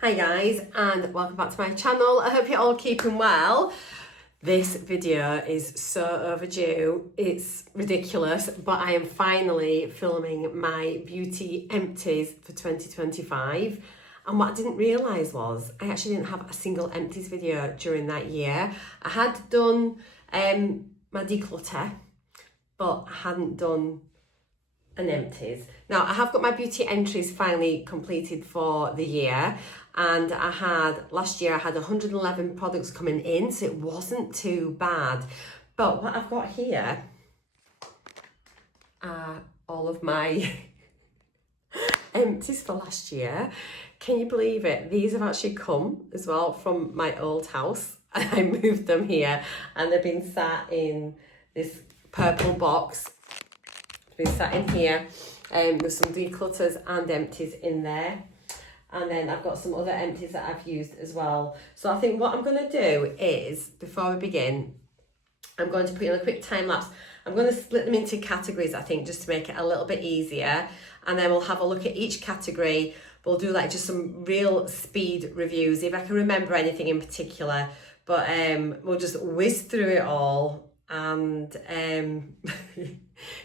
Hi guys, and welcome back to my channel. I hope you're all keeping well. This video is so overdue, it's ridiculous, but I am finally filming my beauty empties for 2025. And what I didn't realise was I actually didn't have a single empties video during that year. I had done my declutter, but I hadn't done an empties. Now I have got my beauty entries finally completed for the year, and last year I had 111 products coming in, so it wasn't too bad. But what I've got here are all of my empties for last year. Can you believe it? These have actually come as well from my old house. I moved them here and they've been sat in this purple box. Been sat in here with some declutters and empties in there, and then I've got some other empties that I've used as well. So I think what I'm going to do is, before we begin, I'm going to put in a quick time lapse. I'm going to split them into categories, I think, just to make it a little bit easier, and then we'll have a look at each category. We'll do like just some real speed reviews if I can remember anything in particular, but we'll just whiz through it all and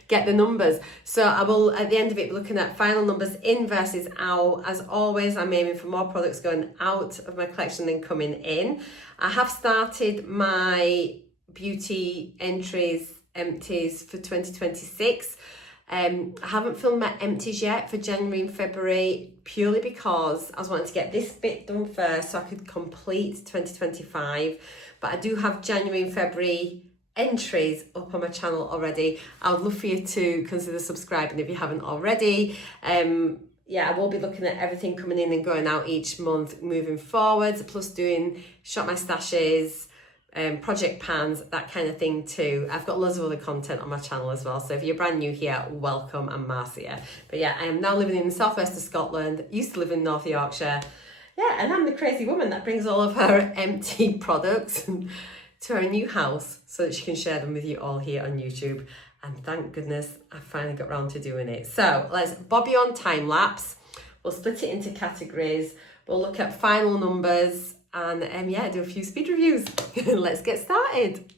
get the numbers. So I will, at the end of it, be looking at final numbers in versus out. As always, I'm aiming for more products going out of my collection than coming in. I have started my beauty empties for 2026. I haven't filmed my empties yet for January and February, purely because I was wanting to get this bit done first so I could complete 2025. But I do have January and February entries up on my channel already. I would love for you to consider subscribing if you haven't already. Yeah, I will be looking at everything coming in and going out each month moving forwards, plus doing shop my stashes, project pans, that kind of thing too. I've got loads of other content on my channel as well, so if you're brand new here, welcome. I'm Marcia. But yeah, I am now living in the southwest of Scotland, used to live in North Yorkshire. Yeah, and I'm the crazy woman that brings all of her empty products to her new house so that she can share them with you all here on YouTube. And thank goodness I finally got round to doing it. So let's bob you on time lapse. We'll split it into categories. We'll look at final numbers and yeah, do a few speed reviews. Let's get started.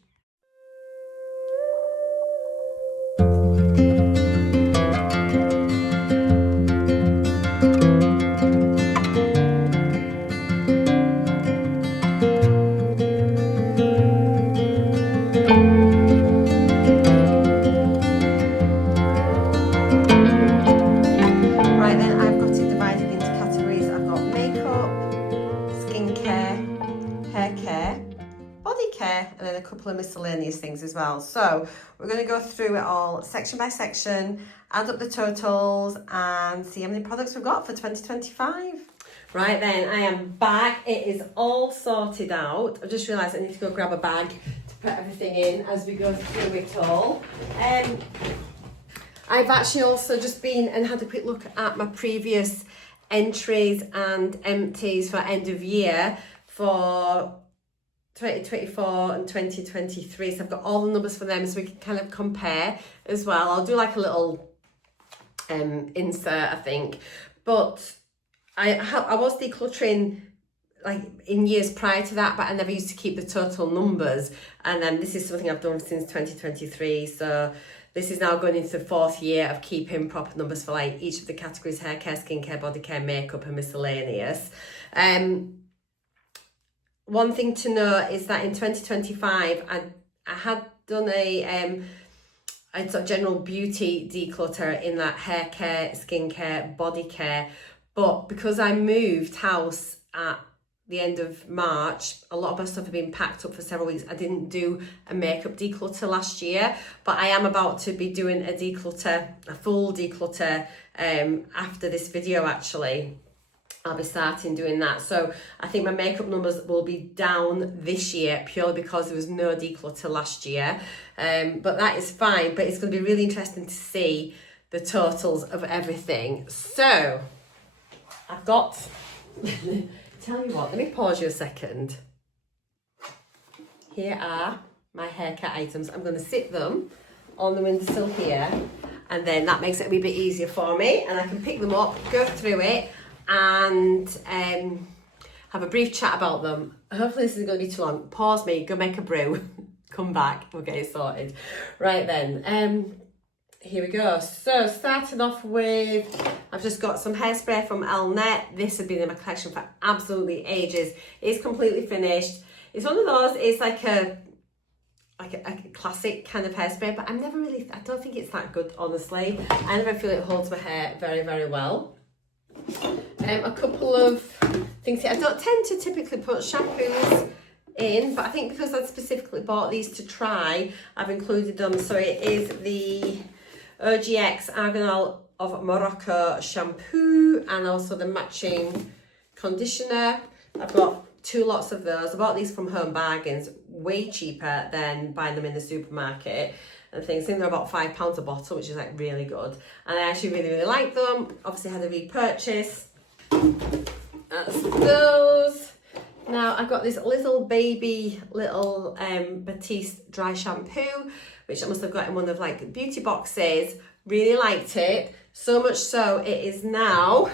And then a couple of miscellaneous things as well. So we're going to go through it all section by section, add up the totals and see how many products we've got for 2025. Right then, I am back. It is all sorted out. I just realised I need to go grab a bag to put everything in as we go through it all. I've actually also just been and had a quick look at my previous entries and empties for end of year for 2024 and 2023, so I've got all the numbers for them so we can kind of compare as well. I'll do like a little insert, I think, but I was decluttering like in years prior to that, but I never used to keep the total numbers, and then this is something I've done since 2023, so this is now going into the fourth year of keeping proper numbers for like each of the categories: hair care, skincare, body care, makeup and miscellaneous. One thing to note is that in 2025, I had done a sort of general beauty declutter in that hair care, skincare, body care. But because I moved house at the end of March, a lot of my stuff had been packed up for several weeks. I didn't do a makeup declutter last year, but I am about to be doing a full declutter after this video actually. I'll be starting doing that. So I think my makeup numbers will be down this year purely because there was no declutter last year. But that is fine. But it's going to be really interesting to see the totals of everything. So I've got, tell you what, let me pause you a second. Here are my haircut items. I'm going to sit them on the windowsill here, and then that makes it a wee bit easier for me, and I can pick them up, go through it, and have a brief chat about them. Hopefully this isn't going to be too long. Pause me, go make a brew, come back, we'll get it sorted. Right then, here we go. So starting off with, I've just got some hairspray from Elnet. This has been in my collection for absolutely ages. It's completely finished. It's one of those, it's like a classic kind of hairspray, but I don't think it's that good, honestly. I never feel it holds my hair very, very well. A couple of things here. I don't tend to typically put shampoos in, but I think because I specifically bought these to try, I've included them. So it is the OGX Argan Oil of Morocco shampoo and also the matching conditioner. I've got 2 lots of those. I bought these from Home Bargains, way cheaper than buying them in the supermarket and things. I think they're about £5 a bottle, which is like really good. And I actually really, really like them. Obviously had a repurchase. That's those. Now I've got this little baby, Batiste dry shampoo, which I must have got in one of like the beauty boxes. Really liked it. So much so it is now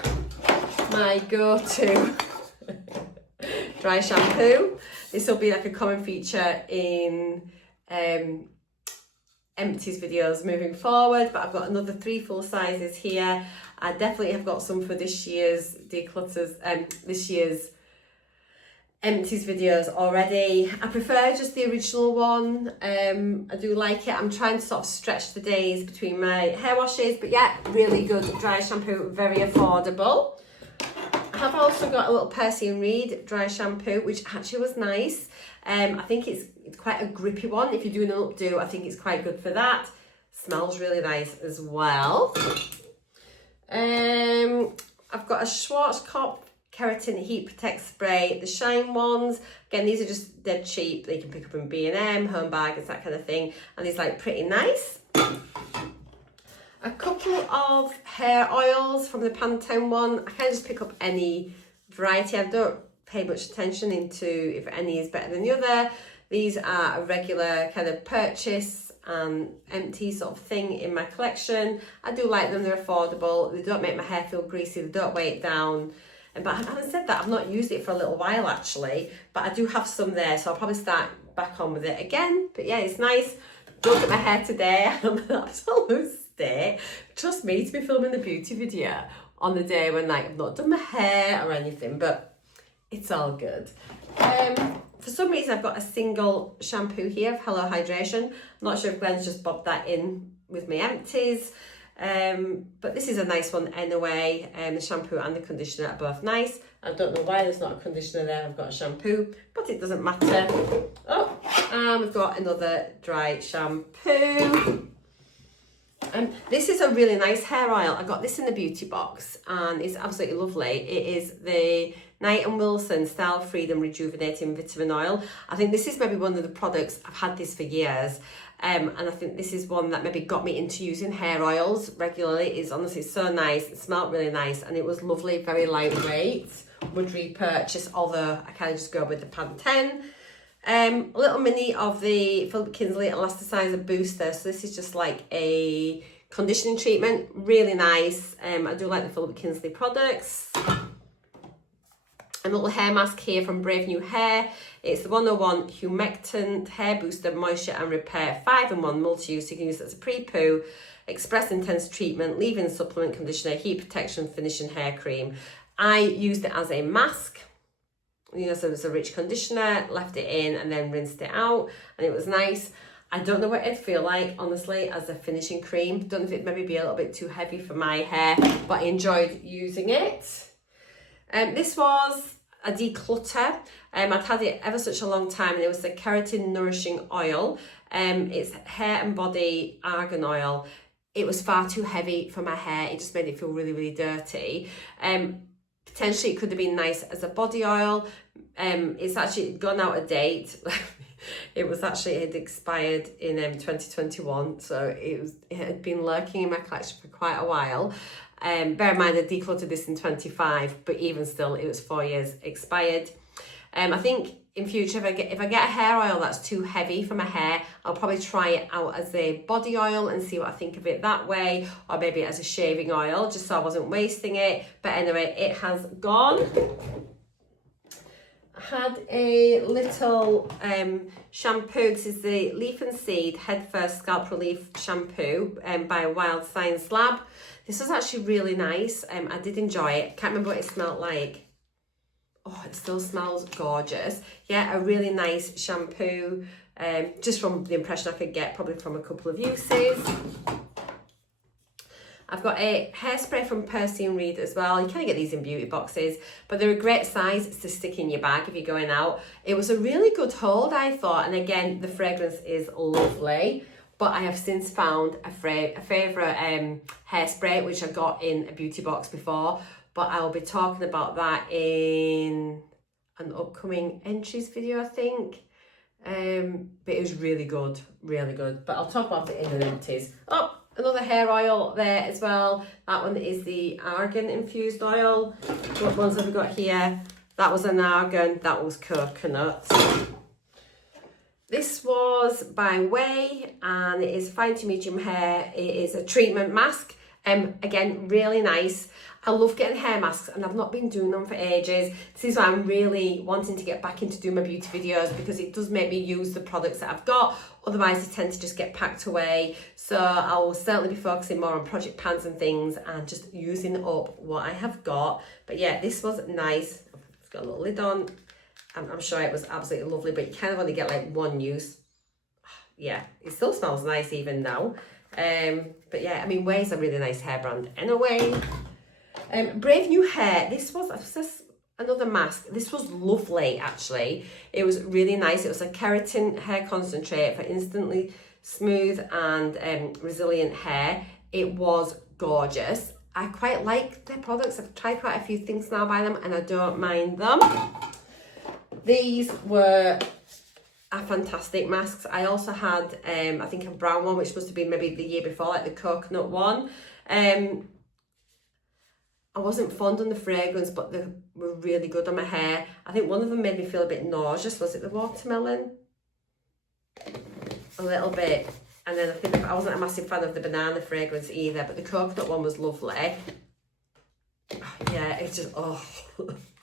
my go-to dry shampoo. This will be like a common feature in empties videos moving forward, but I've got another 3 full sizes here. I definitely have got some for this year's declutters, this year's empties videos already. I prefer just the original one. I do like it. I'm trying to sort of stretch the days between my hair washes, but yeah, really good dry shampoo, very affordable. I have also got a little Percy and Reed dry shampoo, which actually was nice. I think it's quite a grippy one. If you're doing an updo, I think it's quite good for that. Smells really nice as well. I've got a Schwarzkopf Keratin Heat Protect Spray, the shine ones. Again, these are just dead cheap. They can pick up in B&M, Home Bargains, that kind of thing. And these like pretty nice. A couple of hair oils from the Pantone one. I kind of just pick up any variety. I don't pay much attention into if any is better than the other. These are a regular kind of purchase and empty sort of thing in my collection. I do like them, they're affordable. They don't make my hair feel greasy, they don't weigh it down. But having said that, I've not used it for a little while actually, but I do have some there, so I'll probably start back on with it again. But yeah, it's nice. Look at my hair today. I'm an absolute state. Trust me to be filming the beauty video on the day when like I've not done my hair or anything, but it's all good. For some reason I've got a single shampoo here of Hello Hydration. I'm not sure if Glenn's just bobbed that in with my empties. But this is a nice one anyway. The shampoo and the conditioner are both nice. I don't know why there's not a conditioner there. I've got a shampoo, but it doesn't matter. Oh, and we've got another dry shampoo. This is a really nice hair oil. I got this in the beauty box and it's absolutely lovely. It is the Knight & Wilson Style Freedom Rejuvenating Vitamin Oil. I think this is maybe one of the products, I've had this for years. And I think this is one that maybe got me into using hair oils regularly. It's honestly so nice. It smelled really nice and it was lovely, very lightweight. Would repurchase, although I kind of just go with the Pantene. A little mini of the Philip Kinsley Elasticizer Booster. So this is just like a conditioning treatment, really nice. I do like the Philip Kinsley products. A little hair mask here from Brave New Hair. It's the 101 Humectant Hair Booster Moisture and Repair 5-in-1 multi-use. You can use it as a pre-poo, express intense treatment, leave-in supplement, conditioner, heat protection, finishing hair cream. I used it as a mask. You know, so it was a rich conditioner, left it in and then rinsed it out and it was nice. I don't know what it'd feel like, honestly, as a finishing cream. Don't know if it'd maybe be a little bit too heavy for my hair, but I enjoyed using it. This was a declutter. I'd had it ever such a long time and it was the Keratin Nourishing Oil. It's hair and body argan oil. It was far too heavy for my hair. It just made it feel really, really dirty. Potentially it could have been nice as a body oil. It's actually gone out of date. It had expired in 2021, so it had been lurking in my collection for quite a while. Bear in mind I decluttered this in 25, but even still it was 4 years expired. I think in future if I get a hair oil that's too heavy for my hair, I'll probably try it out as a body oil and see what I think of it that way, or maybe as a shaving oil just so I wasn't wasting it. But anyway, it has gone. had a little shampoo. This is the Leaf and Seed Head First Scalp Relief Shampoo by Wild Science Lab. This was actually really nice. I did enjoy it. Can't remember what it smelled like. Oh, it still smells gorgeous. Yeah, a really nice shampoo. Just from the impression I could get, probably from a couple of uses. I've got a hairspray from Percy and Reed as well. You kind of get these in beauty boxes, but they're a great size to stick in your bag if you're going out. It was a really good hold, I thought, and again, the fragrance is lovely. But I have since found a favourite hairspray, which I got in a beauty box before, but I will be talking about that in an upcoming entries video, I think. But it was really good, but I'll talk about it in an empties. Oh, another hair oil there as well. That one is the argan infused oil. What ones have we got here? That was an argan, that was coconut. This was by Way, and it is fine to medium hair. It is a treatment mask. Again, really nice. I love getting hair masks, and I've not been doing them for ages. This is why I'm really wanting to get back into doing my beauty videos, because it does make me use the products that I've got. Otherwise, they tend to just get packed away. So I will certainly be focusing more on project pans and things and just using up what I have got. But yeah, this was nice. It's got a little lid on. I'm sure it was absolutely lovely, but you kind of only get like one use. Yeah, it still smells nice even now. But yeah, I mean, Way's a really nice hair brand anyway. Brave New Hair. This was another mask. This was lovely, actually. It was really nice. It was a keratin hair concentrate for instantly smooth and resilient hair. It was gorgeous. I quite like their products. I've tried quite a few things now by them, and I don't mind them. These were fantastic masks. I also had, I think, a brown one, which must have been maybe the year before, like the coconut one. I wasn't fond on the fragrance, but they were really good on my hair. I think one of them made me feel a bit nauseous. Was it the watermelon? A little bit. And then I think I wasn't a massive fan of the banana fragrance either, but the coconut one was lovely. Yeah, it's just,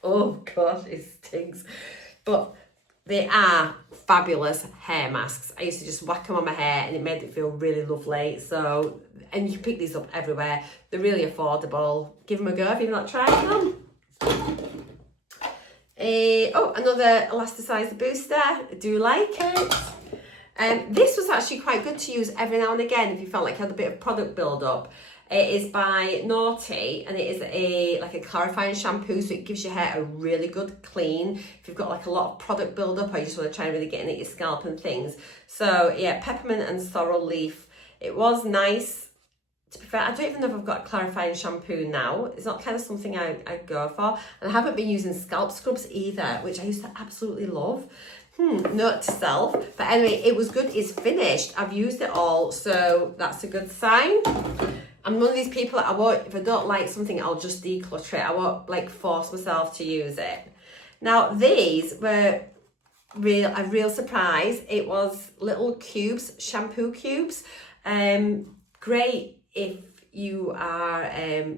oh gosh, it stinks. But they are fabulous hair masks. I used to just whack them on my hair and it made it feel really lovely. So, and you can pick these up everywhere. They're really affordable. Give them a go if you've not tried them. Another elasticizer booster. I do like it. This was actually quite good to use every now and again if you felt like you had a bit of product build up. It is by Naughty, and it is a clarifying shampoo, so it gives your hair a really good clean if you've got like a lot of product build up or you just want to try and really get in at your scalp and things. So yeah, peppermint and sorrel leaf. It was nice. To be fair, I don't even know if I've got a clarifying shampoo now. It's not kind of something I go for. And I haven't been using scalp scrubs either, which I used to absolutely love. Note to self. But anyway, it was good. It's finished. I've used it all, so that's a good sign. I'm one of these people that if I don't like something, I'll just declutter it. I won't like force myself to use it. Now, these were a real surprise. It was little cubes, shampoo cubes. Great if you are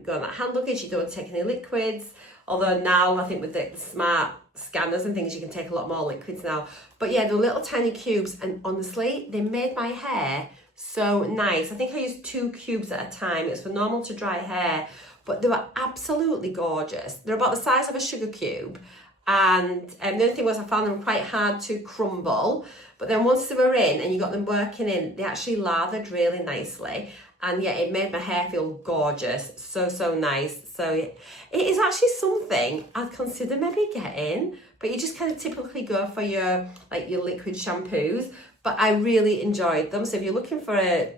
going at hand luggage, you don't take any liquids. Although now I think with the smart scanners and things, you can take a lot more liquids now. But yeah, the little tiny cubes, and honestly, they made my hair so nice. I think I used 2 cubes at a time. It's for normal to dry hair, but they were absolutely gorgeous. They're about the size of a sugar cube. And the other thing was I found them quite hard to crumble, but then once they were in and you got them working in, they actually lathered really nicely. And yeah, it made my hair feel gorgeous. So nice. So it is actually something I'd consider maybe getting, but you just kind of typically go for your liquid shampoos. But I really enjoyed them. So if you're looking for a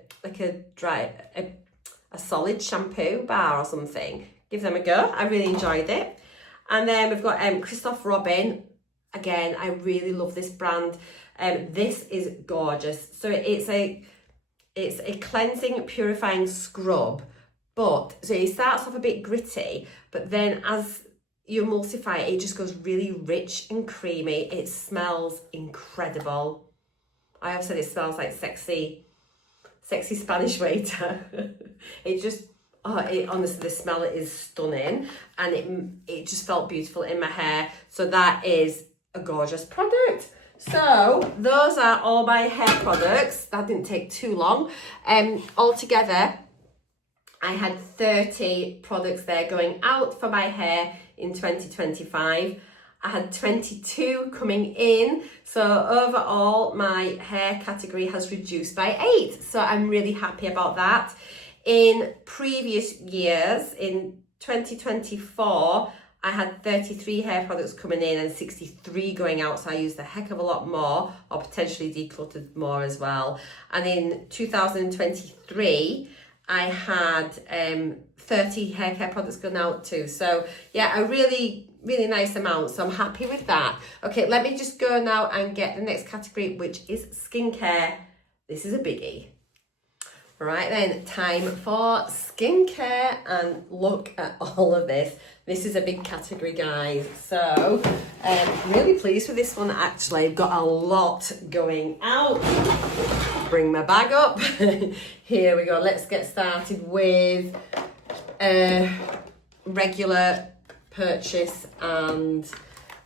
solid shampoo bar or something, give them a go. I really enjoyed it. And then we've got Christoph Robin. Again, I really love this brand. This is gorgeous. So it's a cleansing, purifying scrub. So it starts off a bit gritty, but then as you emulsify it, it just goes really rich and creamy. It smells incredible. I always said it smells like sexy Spanish waiter. Honestly, the smell is stunning, and it just felt beautiful in my hair. So that is a gorgeous product. So those are all my hair products. That didn't take too long. Altogether, I had 30 products there going out for my hair in 2025. I had 22 coming in. So overall, my hair category has reduced by 8. So I'm really happy about that. In previous years, in 2024, I had 33 hair products coming in and 63 going out, so I used a heck of a lot more, or potentially decluttered more as well. And in 2023, I had 30 hair care products going out too. So yeah, a really nice amount, so I'm happy with that. Okay, let me just go now and get the next category, which is skincare. This is a biggie. Right then, time for skincare, and look at all of this. This is a big category, guys. So, really pleased with this one actually. I've got a lot going out. Bring my bag up. Here we go. Let's get started with regular purchase and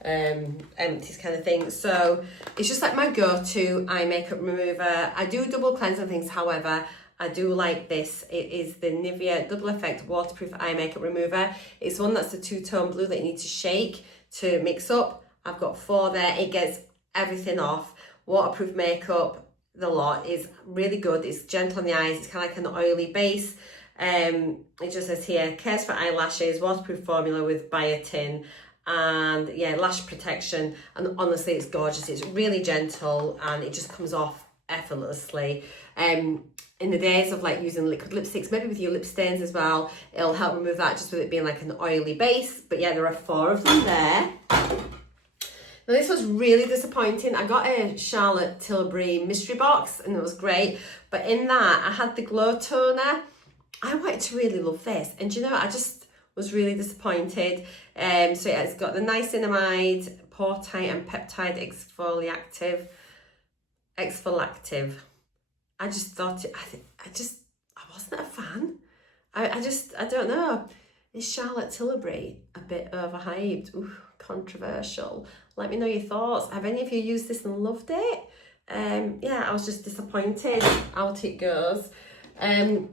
empties kind of thing. So it's just like my go-to eye makeup remover. I do double cleanse and things, however, I do like this. It is the Nivea Double Effect Waterproof Eye Makeup Remover. It's one that's a two-tone blue that you need to shake to mix up. I've got 4 there. It gets everything off. Waterproof makeup, the lot is really good. It's gentle on the eyes. It's kind of like an oily base. It just says here, cares for eyelashes, waterproof formula with biotin, and yeah, lash protection. And honestly, it's gorgeous. It's really gentle and it just comes off effortlessly. In the days of like using liquid lipsticks, maybe with your lip stains as well, it'll help remove that just with it being like an oily base. But yeah, there are 4 of them there. Now this was really disappointing. I got a Charlotte Tilbury mystery box and it was great. But in that, I had the Glow Toner. I wanted to really love this. And you know, I just was really disappointed. So yeah, it's got the niacinamide, pore tight and peptide exfoliative. I just thought, I wasn't a fan. I don't know. Is Charlotte Tilbury a bit overhyped? Ooh, controversial. Let me know your thoughts. Have any of you used this and loved it? Yeah, I was just disappointed. Out it goes. A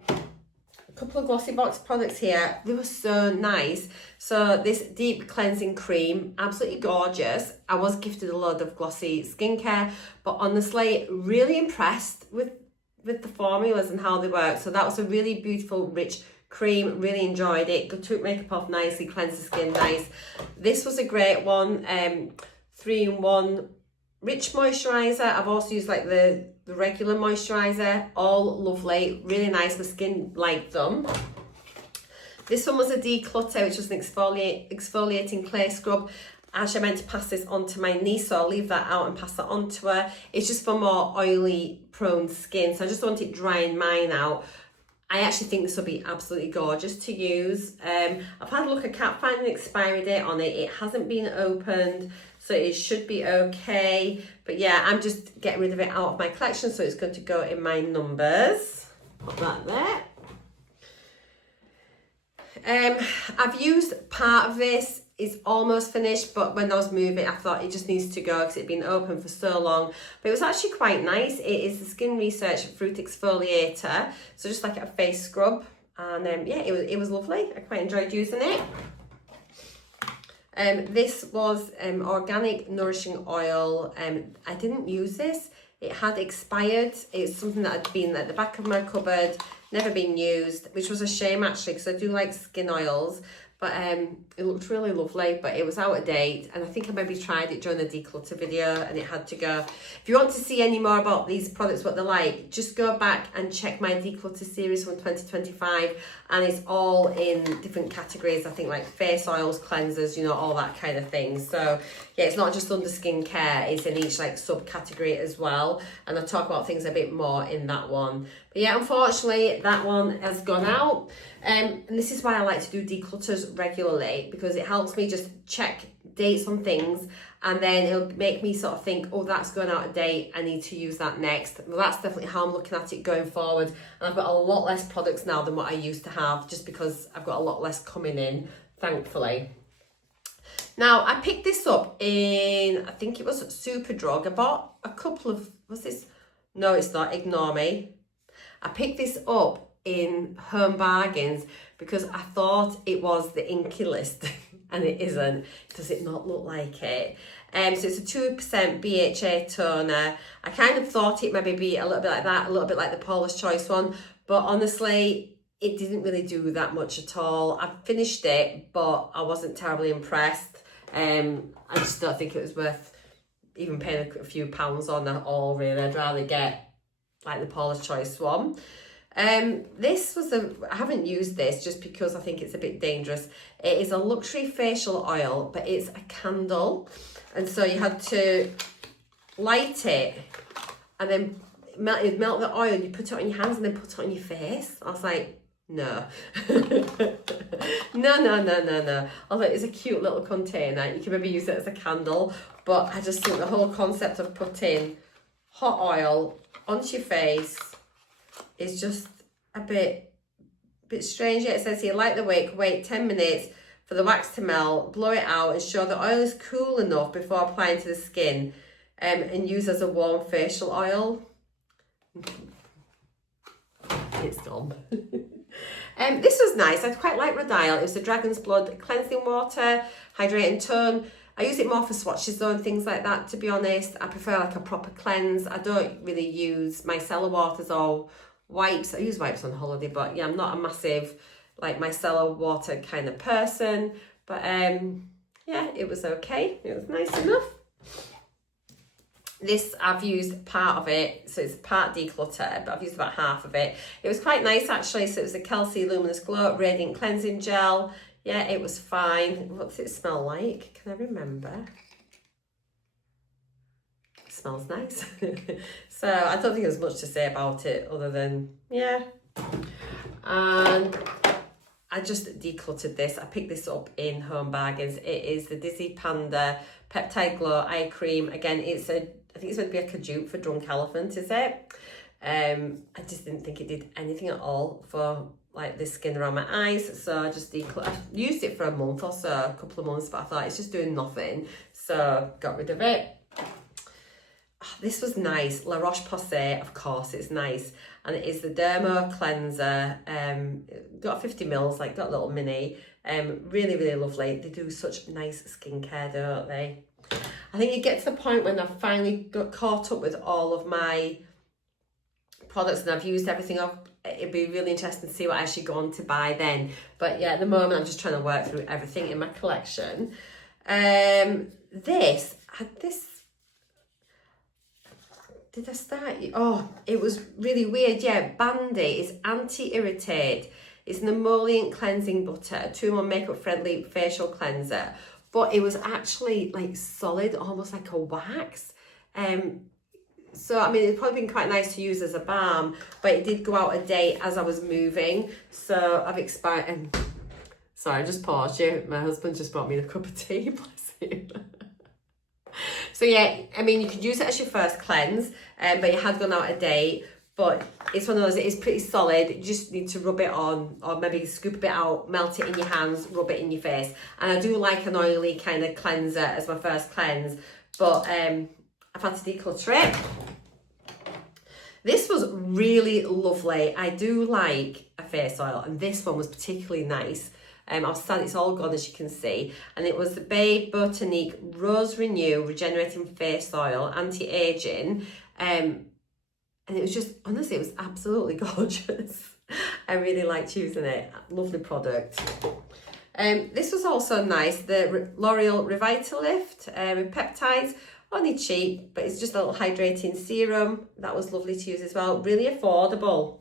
couple of Glossy Box products here. They were so nice. So this deep cleansing cream, absolutely gorgeous. I was gifted a load of glossy skincare, but honestly, really impressed with the formulas and how they work. So that was a really beautiful, rich cream. Really enjoyed it. Took makeup off nicely, cleansed the skin nice. This was a great one. 3-in-1 rich moisturizer. I've also used like the regular moisturizer. All lovely, really nice. My skin liked them. This one was a declutter, which was an exfoliating clay scrub. Actually, I meant to pass this on to my niece, so I'll leave that out and pass that on to her. It's just for more oily prone skin, so I just want it drying mine out. I actually think this will be absolutely gorgeous to use. I've had a look, I can't find an expiry date on it. It hasn't been opened, so it should be okay. But yeah, I'm just getting rid of it out of my collection, so it's going to go in my numbers. Put that there. I've used part of this. It's almost finished, but when I was moving, I thought it just needs to go because it'd been open for so long. But it was actually quite nice. It is the Skin Research Fruit Exfoliator, so just like a face scrub. And yeah, it was lovely. I quite enjoyed using it. This was organic nourishing oil. I didn't use this. It had expired. It's something that had been at the back of my cupboard, never been used, which was a shame actually, because I do like skin oils. But it looked really lovely, but it was out of date. And I think I maybe tried it during the declutter video and it had to go. If you want to see any more about these products, what they're like, just go back and check my declutter series from 2025. And it's all in different categories. I think like face oils, cleansers, you know, all that kind of thing. So yeah, it's not just under skincare. It's in each like subcategory as well. And I talk about things a bit more in that one. But yeah, unfortunately, that one has gone out. And this is why I like to do declutters regularly, because it helps me just check dates on things, and then it'll make me sort of think, oh, that's going out of date, I need to use that next. Well, that's definitely how I'm looking at it going forward. And I've got a lot less products now than what I used to have, just because I've got a lot less coming in, thankfully. Now, I picked this up in, I think it was Superdrug. I bought a couple of, was this? No, it's not, ignore me. I picked this up in Home Bargains because I thought it was the Inky List and it isn't. Does it not look like it? So it's a 2% BHA toner. I kind of thought it maybe be a little bit like that, a little bit like the Paula's Choice one, but honestly, it didn't really do that much at all. I finished it, but I wasn't terribly impressed. I just don't think it was worth even paying a few pounds on at all, really. I'd rather get like the Paula's Choice one. This was I haven't used this just because I think it's a bit dangerous. It is a luxury facial oil, but it's a candle. And so you had to light it and then melt the oil, you put it on your hands and then put it on your face. I was like, no. no. Although it's a cute little container, you can maybe use it as a candle, but I just think the whole concept of putting hot oil onto your face is just a bit strange. Yeah, it says here, light the wick, wait 10 minutes for the wax to melt, blow it out, and ensure the oil is cool enough before applying to the skin, and use as a warm facial oil. It's done. This was nice. I quite like Rodial. It was the Dragon's Blood cleansing water, hydrate and tone. I use it more for swatches though and things like that, to be honest. I prefer like a proper cleanse. I don't really use micellar waters or wipes. I use wipes on holiday, but yeah, I'm not a massive like micellar water kind of person. But yeah, it was okay. It was nice enough. This, I've used part of it, so it's part declutter, but I've used about half of it. It was quite nice actually. So it was a Kelsey Luminous Glow Radiant Cleansing Gel. Yeah, it was fine. What's it smell like? Can I remember? It smells nice. So I don't think there's much to say about it other than, yeah. And I just decluttered this. I picked this up in Home Bargains. It is the Dizzy Panda Peptide Glow Eye Cream. Again, I think it's meant to be like a dupe for Drunk Elephant, is it? I just didn't think it did anything at all for like the skin around my eyes, so I just I've used it for a month or so, a couple of months, but I thought it's just doing nothing, so got rid of it. Oh, this was nice. La Roche-Posay, of course, it's nice, and it is the Dermo Cleanser. Got 50 mils, like got a little mini. Really lovely. They do such nice skincare, don't they? I think it gets to the point when I've finally got caught up with all of my products and I've used everything up. It'd be really interesting to see what I should go on to buy then. But yeah, at the moment I'm just trying to work through everything in my collection. This did I start? Oh, it was really weird. Yeah, Bandy is anti-irritate. It's an emollient cleansing butter, a 2-in-1 makeup friendly facial cleanser. But it was actually like solid, almost like a wax. So, I mean, it's probably been quite nice to use as a balm, but it did go out of date as I was moving. So I've expired. Sorry, I just paused you. My husband just brought me a cup of tea, bless him. So yeah, I mean, you could use it as your first cleanse, but it had gone out of date. But it's one of those, it is pretty solid. You just need to rub it on, or maybe scoop a bit out, melt it in your hands, rub it in your face. And I do like an oily kind of cleanser as my first cleanse, but I've had to declutter it. This was really lovely. I do like a face oil, and this one was particularly nice. I'll stand, it's all gone as you can see. And it was the Bae Botanique Rose Renew Regenerating Face Oil, Anti-Aging. And it was just, honestly, it was absolutely gorgeous. I really liked using it. Lovely product. This was also nice, the L'Oreal Revitalift with peptides. Only cheap, but it's just a little hydrating serum. That was lovely to use as well. Really affordable.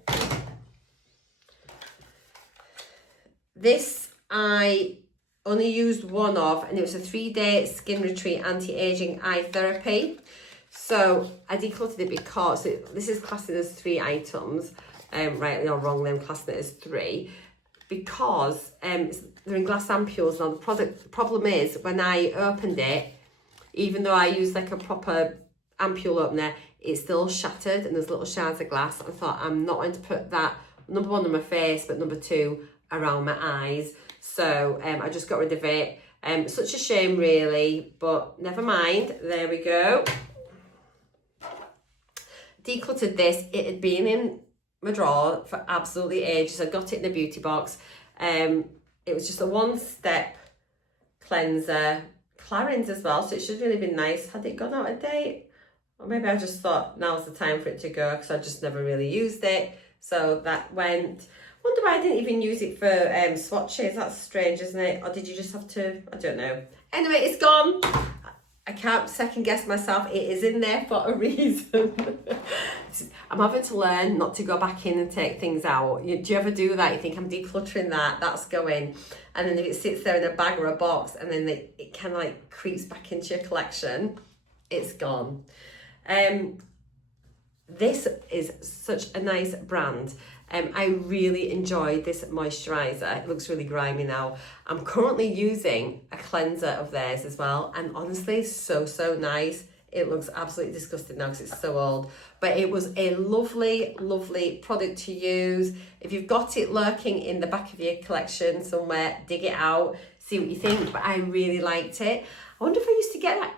This I only used one of, and it was a 3-day skin retreat anti-aging eye therapy. So I decluttered it because this is classed as 3 items, rightly or wrongly I'm classing it as 3, because they're in glass ampules. Now the problem is when I opened it, even though I used like a proper ampule opener, it's still shattered and there's little shards of glass. I thought I'm not going to put that, number 1 on my face, but number 2 around my eyes. So I just got rid of it. Such a shame really, but never mind. There we go. Decluttered this. It had been in my drawer for absolutely ages. I got it in a beauty box. It was just a one-step cleanser. Clarins as well, so it should really be nice. Had it gone out of date? Or maybe I just thought now's the time for it to go because I just never really used it. So that went. Wonder why I didn't even use it for swatches. That's strange, isn't it? Or did you just have to? I don't know. Anyway, it's gone. I can't second guess myself. It is in there for a reason. I'm having to learn not to go back in and take things out. Do you ever do that? You think I'm decluttering that, that's going. And then if it sits there in a bag or a box and then it kind of like creeps back into your collection, it's gone. This is such a nice brand. I really enjoyed this moisturiser. It looks really grimy now. I'm currently using a cleanser of theirs as well, and honestly, it's so nice. It looks absolutely disgusting now because it's so old, but it was a lovely product to use. If you've got it lurking in the back of your collection somewhere, dig it out, see what you think. But I really liked it. I wonder if I used to get that.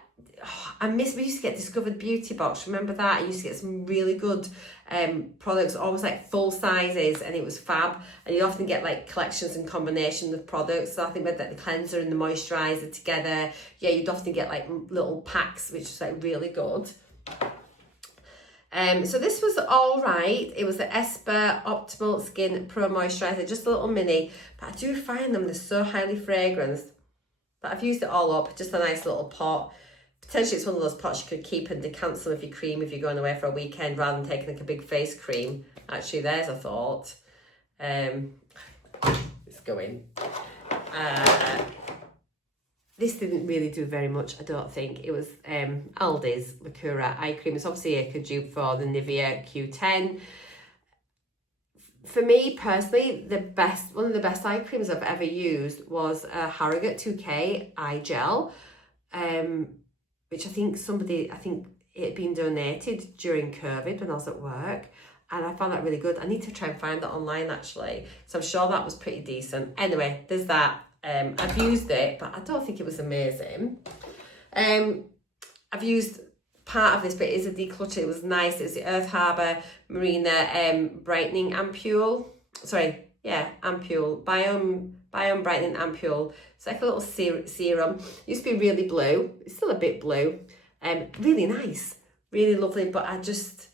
We used to get Discovered Beauty Box. Remember that? I used to get some really good products, always like full sizes, and it was fab. And you often get like collections and combinations of products. So I think with the cleanser and the moisturiser together, yeah, you'd often get like little packs, which is like really good. So this was all right. It was the Esper Optimal Skin Pro Moisturiser, just a little mini. But I do find them, they're so highly fragranced that I've used it all up. Just a nice little pot. Potentially it's one of those pots you could keep and decant some of your cream if you're going away for a weekend rather than taking like a big face cream. Actually, there's a thought. It's going. This didn't really do very much, I don't think. It was Aldi's Lacura eye cream. It's obviously a dupe for the Nivea Q10. For me personally, one of the best eye creams I've ever used was a Harrogate 2K eye gel. Which I think it had been donated during COVID when I was at work, and I found that really good. I need to try and find that online actually, so I'm sure that was pretty decent. Anyway, there's that. I've used it, but I don't think it was amazing. I've used part of this, but it is a declutter. It was nice. It was the Earth Harbour Marina brightening ampule. Ampule, Biome Brightening Ampule. It's like a little serum. Used to be really blue. It's still a bit blue. Really nice, really lovely, but I just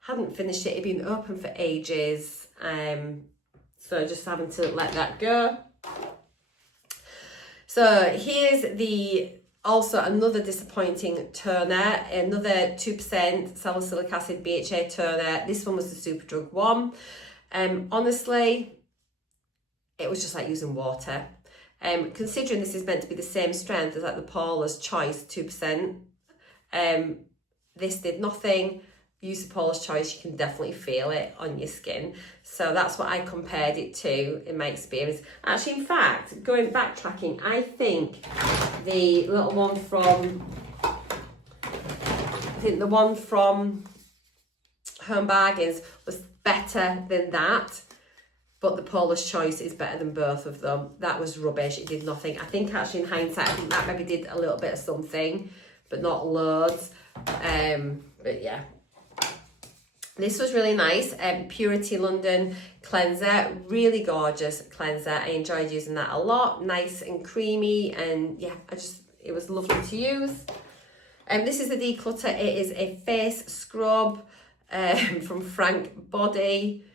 hadn't finished it. It'd been open for ages. So just having to let that go. So here's also another disappointing toner, another 2% salicylic acid BHA toner. This one was the Superdrug one. Honestly, it was just like using water. Considering this is meant to be the same strength as like the Paula's Choice 2%, this did nothing. Use the Paula's Choice, you can definitely feel it on your skin. So that's what I compared it to in my experience. Actually, in fact, backtracking, I think the little one from Home Bargains was better than that. But the Paula's Choice is better than both of them. That was rubbish. It did nothing. I think actually in hindsight, I think that maybe did a little bit of something, but not loads. But yeah. This was really nice. Purity London cleanser. Really gorgeous cleanser. I enjoyed using that a lot. Nice and creamy. And yeah, it was lovely to use. This is the declutter. It is a face scrub from Frank Body.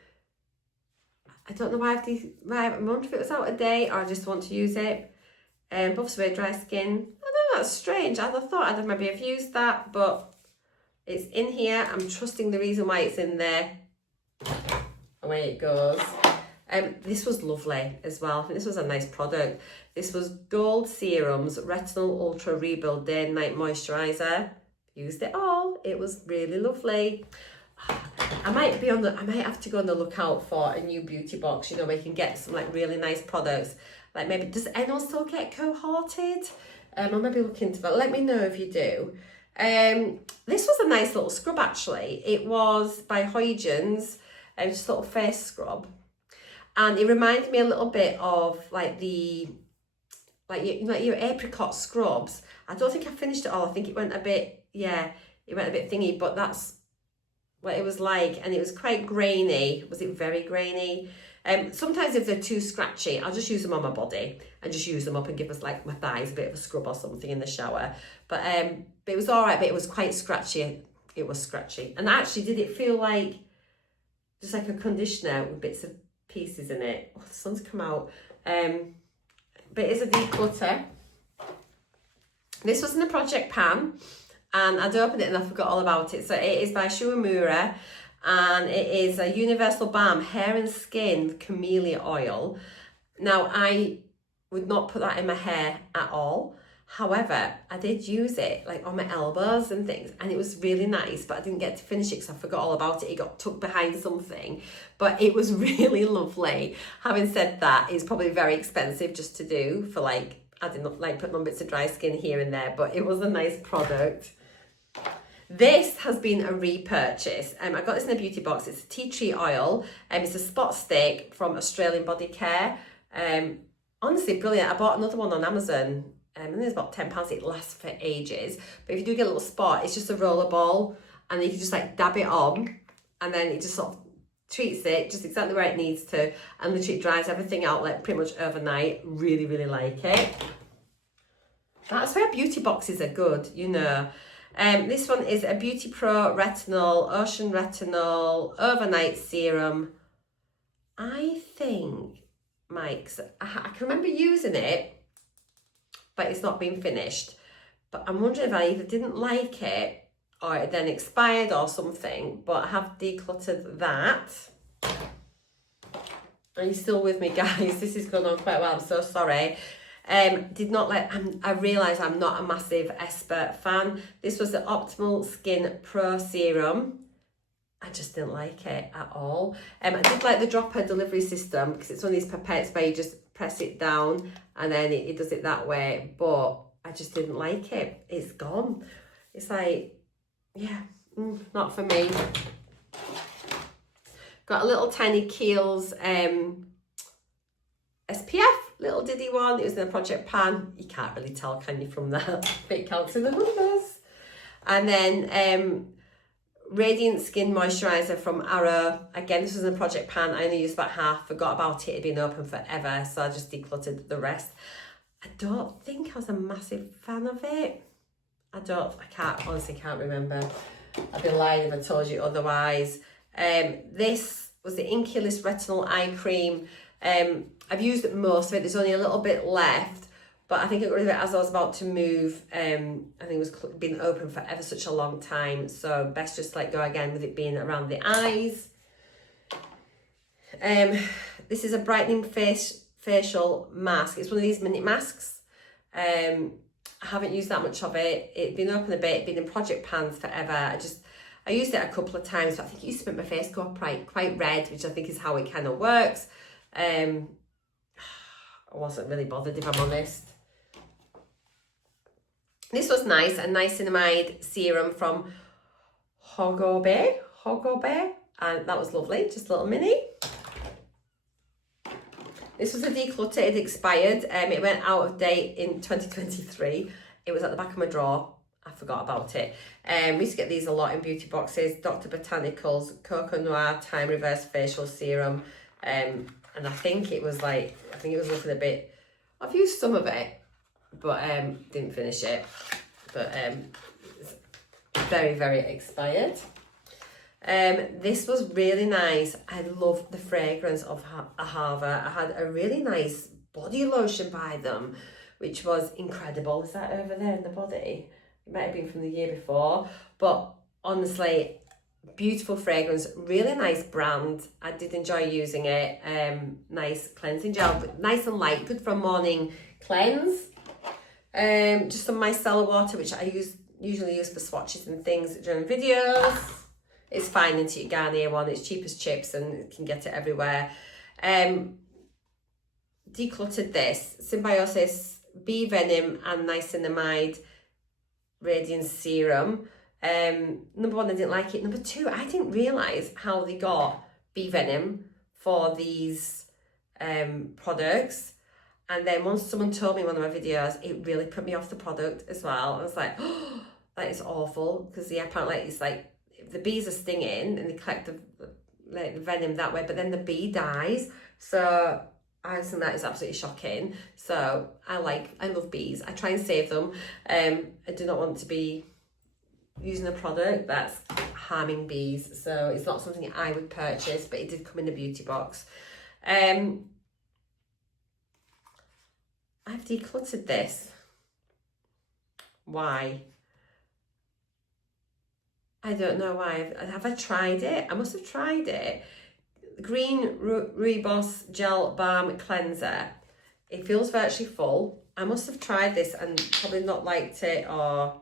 I don't know why I wonder if it was out of date or I just want to use it. Buffs away dry skin. I don't know, that's strange. I thought I'd maybe have used that, but it's in here. I'm trusting the reason why it's in there. Away it goes. This was lovely as well. This was a nice product. This was Gold Serum's Retinol Ultra Rebuild Day and Night Moisturiser. Used it all. It was really lovely. I might have to go on the lookout for a new beauty box, where you can get some like really nice products. Like maybe, does anyone still get cohorted? I'll maybe look into that. Let me know if you do. This was a nice little scrub actually. It was by Huygens, just a little face scrub. And it reminded me a little bit of like the like your apricot scrubs. I don't think I finished it all. I think it went a bit, yeah, it went a bit thingy, but that's what it was like. And it was quite grainy. Was it very grainy? Sometimes if they're too scratchy, I'll just use them on my body and just use them up and give us like my thighs a bit of a scrub or something in the shower. But it was all right, but it was quite scratchy. It was scratchy. And actually, did it feel like just like a conditioner with bits of pieces in it? Oh, the sun's come out. But it is a declutter. This was in a project pan, and I'd opened it and I forgot all about it. So it is by Shuamura, and it is a Universal Balm Hair and Skin Camellia Oil. Now, I would not put that in my hair at all. However, I did use it like on my elbows and things, and it was really nice, but I didn't get to finish it because I forgot all about it. It got tucked behind something, but it was really lovely. Having said that, it's probably very expensive just to do for like, I didn't like putting on bits of dry skin here and there, but it was a nice product. This has been a repurchase. I got this in a beauty box. It's a tea tree oil. It's a spot stick from Australian Body Care. Honestly, brilliant. I bought another one on Amazon. And it's about £10. It lasts for ages. But if you do get a little spot, it's just a roller ball, and you can just like dab it on, and then it just sort of treats it just exactly where it needs to, and literally dries everything out like pretty much overnight. Really, really like it. That's where beauty boxes are good, you know. This one is a Beauty Pro Retinol, Ocean Retinol, Overnight Serum. I think, Mike's, I can remember using it, but it's not been finished. But I'm wondering if I either didn't like it or it then expired or something, but I have decluttered that. Are you still with me, guys? This is going on quite well. I'm so sorry. Did not like, I realise I'm not a massive Esper fan. This was the Optimal Skin Pro Serum. I just didn't like it at all. I did like the dropper delivery system because it's one of these pipettes where you just press it down and then it does it that way, but I just didn't like it. It's gone. It's like, yeah, not for me. Got a little tiny Kiehl's SPF, little diddy one. It was in a project pan. You can't really tell, can you, from that? But it counts in the numbers. And then Radiant Skin Moisturiser from Arrow. Again, this was in a project pan. I only used about half, forgot about it. It'd been open forever, so I just decluttered the rest. I don't think I was a massive fan of it. Honestly can't remember. I'd be lying if I told you otherwise. This was the Inculus Retinol Eye Cream. I've used most of it. There's only a little bit left, but I think I got rid of it as I was about to move. I think it was been open for ever such a long time, so best just like go again with it being around the eyes. This is a brightening facial mask. It's one of these minute masks. I haven't used that much of it. It'd been open a bit, been in project pans forever. I used it a couple of times, but I think it used to make my face go quite red, which I think is how it kind of works. I wasn't really bothered, if I'm honest. This was nice, a niacinamide serum from Hogobe, and that was lovely, just a little mini. This was a declutter, it expired. It went out of date in 2023. It was at the back of my drawer. I forgot about it. We used to get these a lot in beauty boxes. Dr. Botanicals Cocoa Noir Time Reverse Facial Serum. And I think it was looking a bit, I've used some of it, but didn't finish it. But it's very, very expired. This was really nice. I love the fragrance of Ahava. I had a really nice body lotion by them, which was incredible. Is that over there in the body? It might have been from the year before, but honestly, beautiful fragrance, really nice brand. I did enjoy using it. Nice cleansing gel, nice and light, good for a morning cleanse. Just some micellar water, which I usually use for swatches and things during videos. It's fine into your Garnier one. It's cheap as chips and you can get it everywhere. Decluttered this. Symbiosis, bee venom and niacinamide radiance serum. Number one, I didn't like it. Number two, I didn't realise how they got bee venom for these products. And then once someone told me in one of my videos, it really put me off the product as well. I was like, oh, that is awful. Because yeah, apparently it's like, the bees are stinging and they collect the venom that way, but then the bee dies. So I think that is absolutely shocking. So I love bees. I try and save them. I do not want to be using a product that's harming bees. So it's not something I would purchase, but it did come in a beauty box. I've decluttered this. Why? I don't know why. Have I tried it? I must have tried it. Green Rooibos Gel Balm Cleanser. It feels virtually full. I must have tried this and probably not liked it, or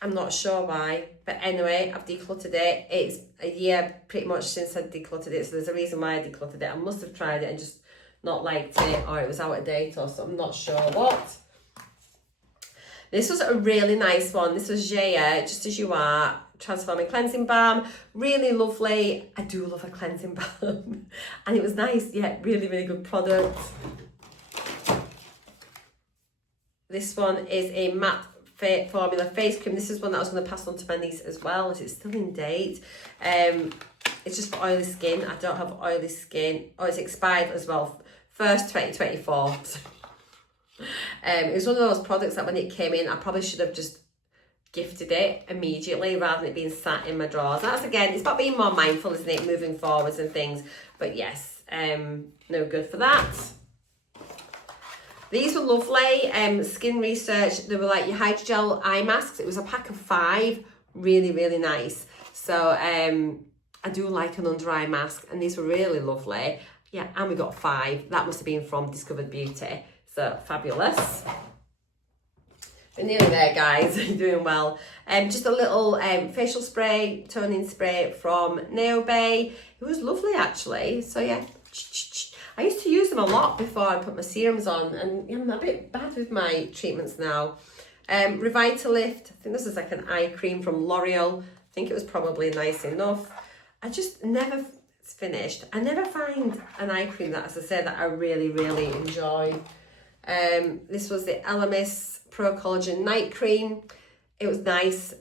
I'm not sure why. But anyway, I've decluttered it. It's a year pretty much since I decluttered it, so there's a reason why I decluttered it. I must have tried it and just not liked it, or it was out of date or something. I'm not sure what. This was a really nice one. This was Jaya, Just As You Are, Transforming Cleansing Balm. Really lovely. I do love a cleansing balm. And it was nice. Yeah, really, really good product. This one is a matte formula face cream. This is one that I was going to pass on to my niece as well, as it's still in date. It's just for oily skin. I don't have oily skin. Oh, it's expired as well. 1st 2024. It was one of those products that when it came in, I probably should have just gifted it immediately rather than it being sat in my drawers. That's, again, it's about being more mindful, isn't it, moving forwards and things. But yes, no good for that. These were lovely. Skin Research, they were like your hydrogel eye masks. It was a pack of 5, really, really nice. So I do like an under eye mask, and these were really lovely. Yeah, and we got 5. That must have been from Discovered Beauty. So fabulous. We're nearly there, guys. You're doing well. Just a little facial spray, toning spray from Naobe. It was lovely, actually. So yeah, I used to use them a lot before I put my serums on, and I'm a bit bad with my treatments now. Revitalift. I think this is like an eye cream from L'Oreal. I think it was probably nice enough. I just never, it's finished. I never find an eye cream that, as I say, that I really, really enjoy. This was the Elemis Pro Collagen Night Cream. It was nice.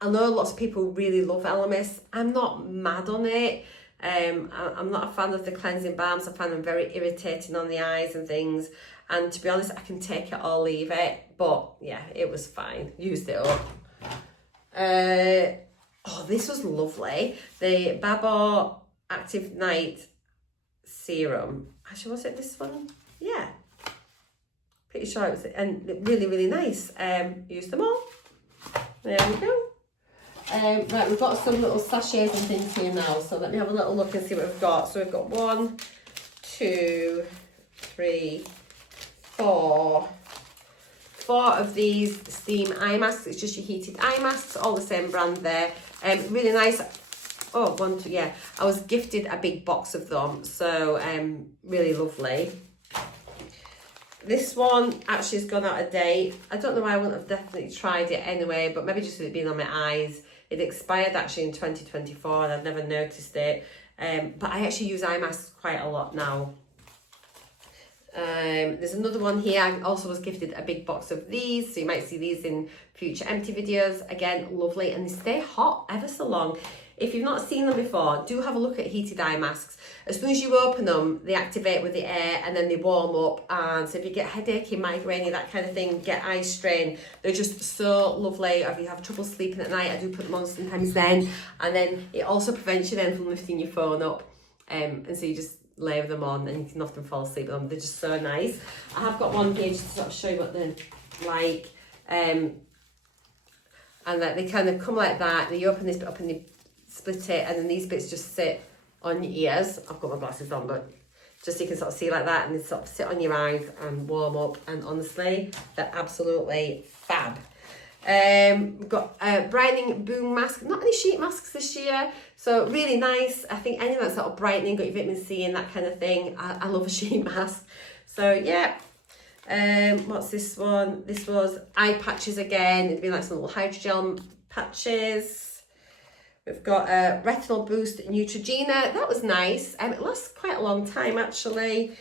I know lots of people really love Elemis. I'm not mad on it. I'm not a fan of the cleansing balms. I find them very irritating on the eyes and things. And to be honest, I can take it or leave it. But yeah, it was fine. Used it up. Oh, this was lovely. The Babor Active Night Serum. Actually, was it this one? Yeah. Pretty sure it was, and really, really nice. Use them all. There we go. Right, we've got some little sachets and things here now, so let me have a little look and see what we've got. So we've got 1, 2, 3, 4. 4 of these steam eye masks. It's just your heated eye masks, all the same brand there. Really nice. Oh, 1, 2, yeah. I was gifted a big box of them, so really lovely. This one actually has gone out of date. I don't know why I wouldn't have definitely tried it anyway, but maybe just with it being on my eyes. It expired actually in 2024 and I've never noticed it. But I actually use eye masks quite a lot now. There's another one here. I also was gifted a big box of these, so you might see these in future empty videos. Again, lovely, and they stay hot ever so long. If you've not seen them before, do have a look at heated eye masks. As soon as you open them, they activate with the air and then they warm up. And so if you get headachy, migraine, that kind of thing, get eye strain, they're just so lovely. If you have trouble sleeping at night, I do put them on sometimes then. And then it also prevents you then from lifting your phone up. And so you just layer them on and you can often fall asleep with them. They're just so nice. I have got one here just to sort of show you what they're like. And that they kind of come like that. You open this bit up and they split it, and then these bits just sit on your ears. I've got my glasses on, but just so you can sort of see like that, and they sort of sit on your eyes and warm up, and honestly, they're absolutely fab. We've got a brightening boom mask, not any sheet masks this year, so really nice. I think anything that's sort of brightening, got your vitamin C and that kind of thing. I love a sheet mask. So yeah. What's this one? This was eye patches again. It'd be like some little hydrogel patches. We've got a Retinol Boost Neutrogena. That was nice. It lasts quite a long time, actually.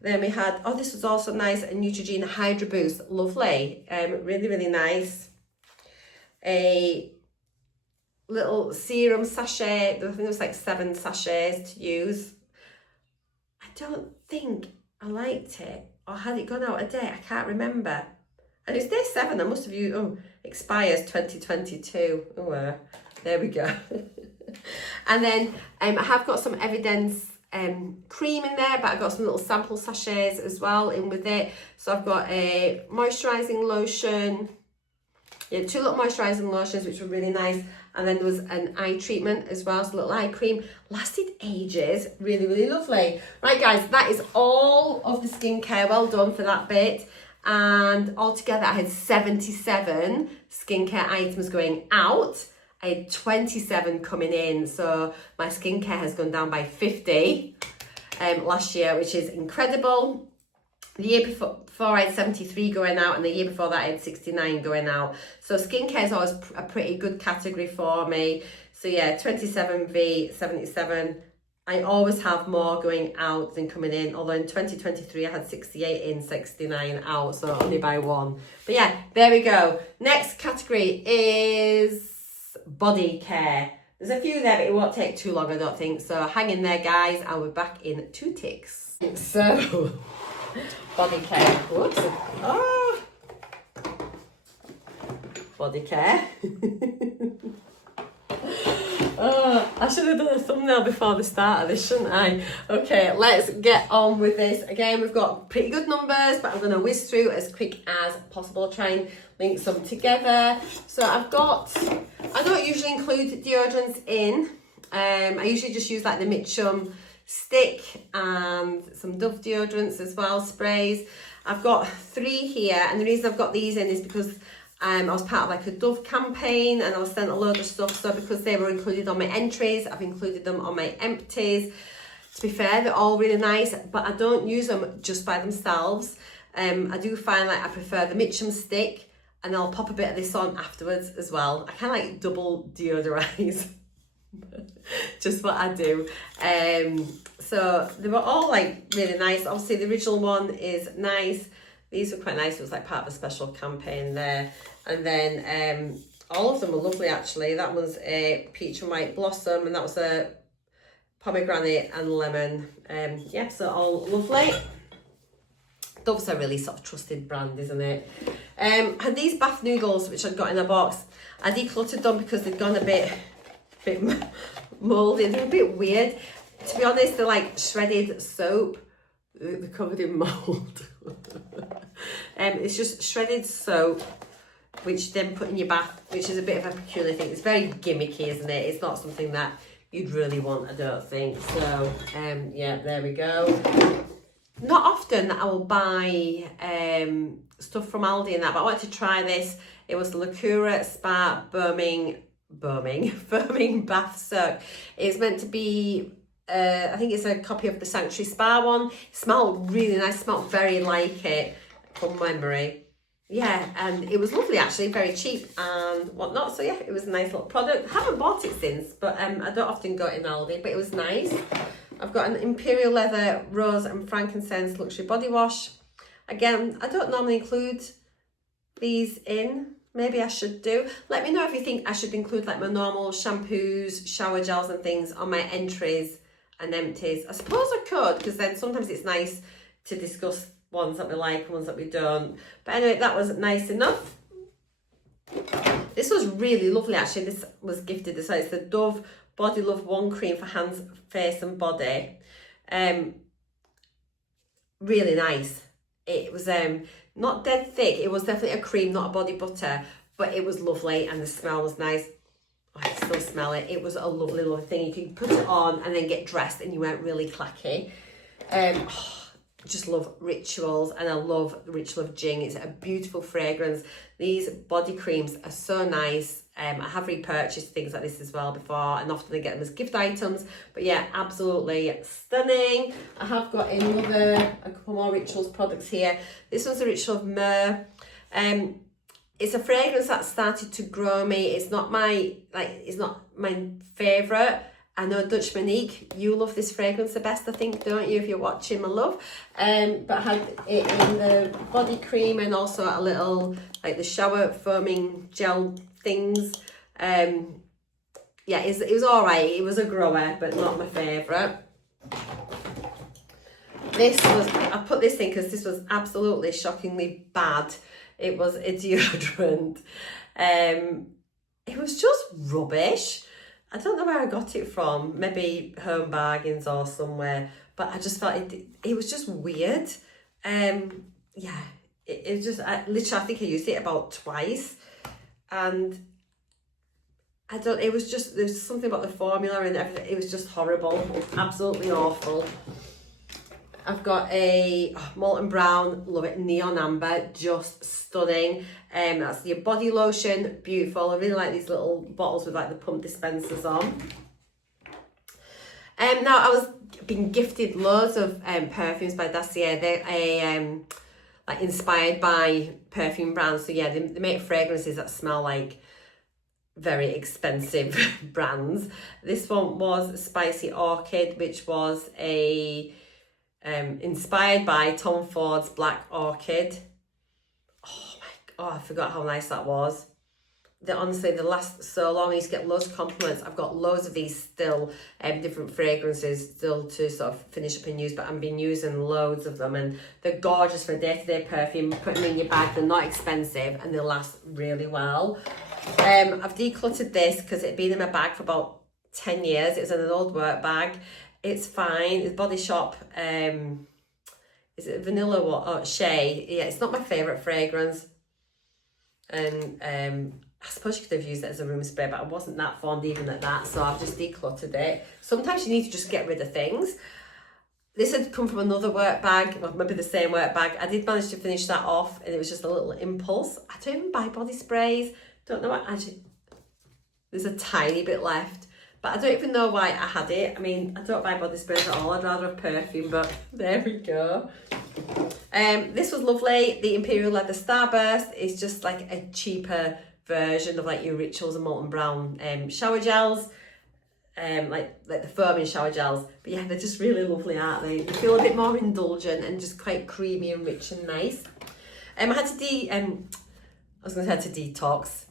Then we had, oh, this was also nice, a Neutrogena Hydra Boost, lovely, really, really nice. A little serum sachet, I think there was like 7 sachets to use. I don't think I liked it, or had it gone out a date, I can't remember. And it's day 7, I must have used, oh, expires 2022, oh, there we go. And then I have got some Evidence cream in there, but I've got some little sample sachets as well in with it. So I've got a moisturising lotion, 2 little moisturising lotions, which were really nice. And then there was an eye treatment as well, so a little eye cream. Lasted ages, really, really lovely. Right, guys, that is all of the skincare. Well done for that bit. And altogether, I had 77 skincare items going out. I had 27 coming in, so my skincare has gone down by 50 last year, which is incredible. The year before I had 73 going out, and the year before that I had 69 going out. So skincare is always a pretty good category for me. So yeah, 27V, 77. I always have more going out than coming in, although in 2023 I had 68 in, 69 out, so only by 1. But yeah, there we go. Next category is body care. There's a few there, but it won't take too long, I don't think. So hang in there, guys. I'll be back in 2 ticks. So, body care. Whoops. Oh. Body care. Oh, I should have done a thumbnail before the start of this, shouldn't I? Okay, let's get on with this. Again, we've got pretty good numbers, but I'm going to whiz through as quick as possible, try and link some together. So I don't usually include deodorants in. I usually just use like the Mitchum stick and some Dove deodorants as well, sprays. I've got 3 here, and the reason I've got these in is because I was part of like a Dove campaign, and I was sent a load of stuff, so because they were included on my entries, I've included them on my empties. To be fair, they're all really nice, but I don't use them just by themselves. I do find like I prefer the Mitchum stick, and I'll pop a bit of this on afterwards as well. I kind of like double deodorize, just what I do. So they were all like really nice. Obviously the original one is nice. These were quite nice. It was like part of a special campaign there. And then all of them were lovely, actually. That was a peach and white blossom, and that was a pomegranate and lemon. Yeah, so all lovely. Dove's a really sort of trusted brand, isn't it? Had these bath noodles, which I'd got in a box. I decluttered them because they'd gone a bit mouldy. They're a bit weird. To be honest, they're like shredded soap. They're covered in mould. It's just shredded soap, which then put in your bath, which is a bit of a peculiar thing. It's very gimmicky, isn't it? It's not something that you'd really want, I don't think. So, yeah, there we go. Not often that I will buy stuff from Aldi and that, but I wanted to try this. It was the Lacura Spa Firming Bath Soak. It's meant to be I think it's a copy of the Sanctuary Spa one. It smelled really nice, smelled very like it from memory. Yeah, and it was lovely actually, very cheap and whatnot. So yeah, it was a nice little product. I haven't bought it since, but I don't often go in Aldi, but it was nice. I've got an Imperial Leather Rose and Frankincense Luxury Body Wash. Again, I don't normally include these in. Maybe I should do. Let me know if you think I should include like my normal shampoos, shower gels and things on my entries and empties. I suppose I could, because then sometimes it's nice to discuss ones that we like and ones that we don't. But anyway, that was nice enough. This was really lovely actually. This was gifted as well. It's the Dove Body Love 1 Cream for hands, face and body. Really nice. It was not dead thick. It was definitely a cream, not a body butter, but it was lovely and the smell was nice. Oh, I still smell it. It was a lovely, lovely thing. You can put it on and then get dressed and you weren't really clacky. Just love Rituals, and I love the Ritual of Jing. It's a beautiful fragrance. These body creams are so nice. I have repurchased things like this as well before, and often I get them as gift items. But yeah, absolutely stunning. I have got a couple more Rituals products here. This one's a Ritual of Myrrh. It's a fragrance that started to grow me. It's not my favourite. I know Dutch Monique, you love this fragrance the best, I think, don't you, if you're watching, my love? But I had it in the body cream and also a little, like the shower foaming gel things. Yeah, it was all right. It was a grower, but not my favourite. I put this in because this was absolutely shockingly bad. It was a deodorant. It was just rubbish. I don't know where I got it from, maybe Home Bargains or somewhere, but I just felt it was just weird. Yeah, it just, literally, I think I used it about twice, and it was just, there's something about the formula and everything, it was just horrible, absolutely awful. I've got a Molten Brown, love it, Neon Amber, just stunning. That's your body lotion, beautiful. I really like these little bottles with like the pump dispensers on. Now I was being gifted loads of perfumes by Dacier. They're like inspired by perfume brands. So yeah, they make fragrances that smell like very expensive brands. This one was Spicy Orchid, which was inspired by Tom Ford's Black Orchid. Oh, I forgot how nice that was. Honestly, they last so long. I used to get loads of compliments. I've got loads of these still, different fragrances still to sort of finish up and use, but I've been using loads of them, and they're gorgeous for day-to-day perfume. Put them in your bag, they're not expensive, and they last really well. I've decluttered this because it'd been in my bag for about 10 years. It was in an old work bag. It's fine. It's Body Shop. Is it vanilla or Shea? Yeah, it's not my favourite fragrance. And I suppose you could have used it as a room spray, but I wasn't that fond even at that, so I've just decluttered it. Sometimes you need to just get rid of things. This had come from another work bag, or maybe the same work bag. I did manage to finish that off, and it was just a little impulse. I don't even buy body sprays. Don't know what, actually, there's a tiny bit left. But I don't even know why I had it. I mean, I don't buy body sprays at all. I'd rather have perfume, but there we go. This was lovely. The Imperial Leather Starburst is just like a cheaper version of like your Rituals and Molten Brown shower gels. Like the foaming shower gels. But yeah, they're just really lovely, aren't they? They feel a bit more indulgent and just quite creamy and rich and nice. I had to detox.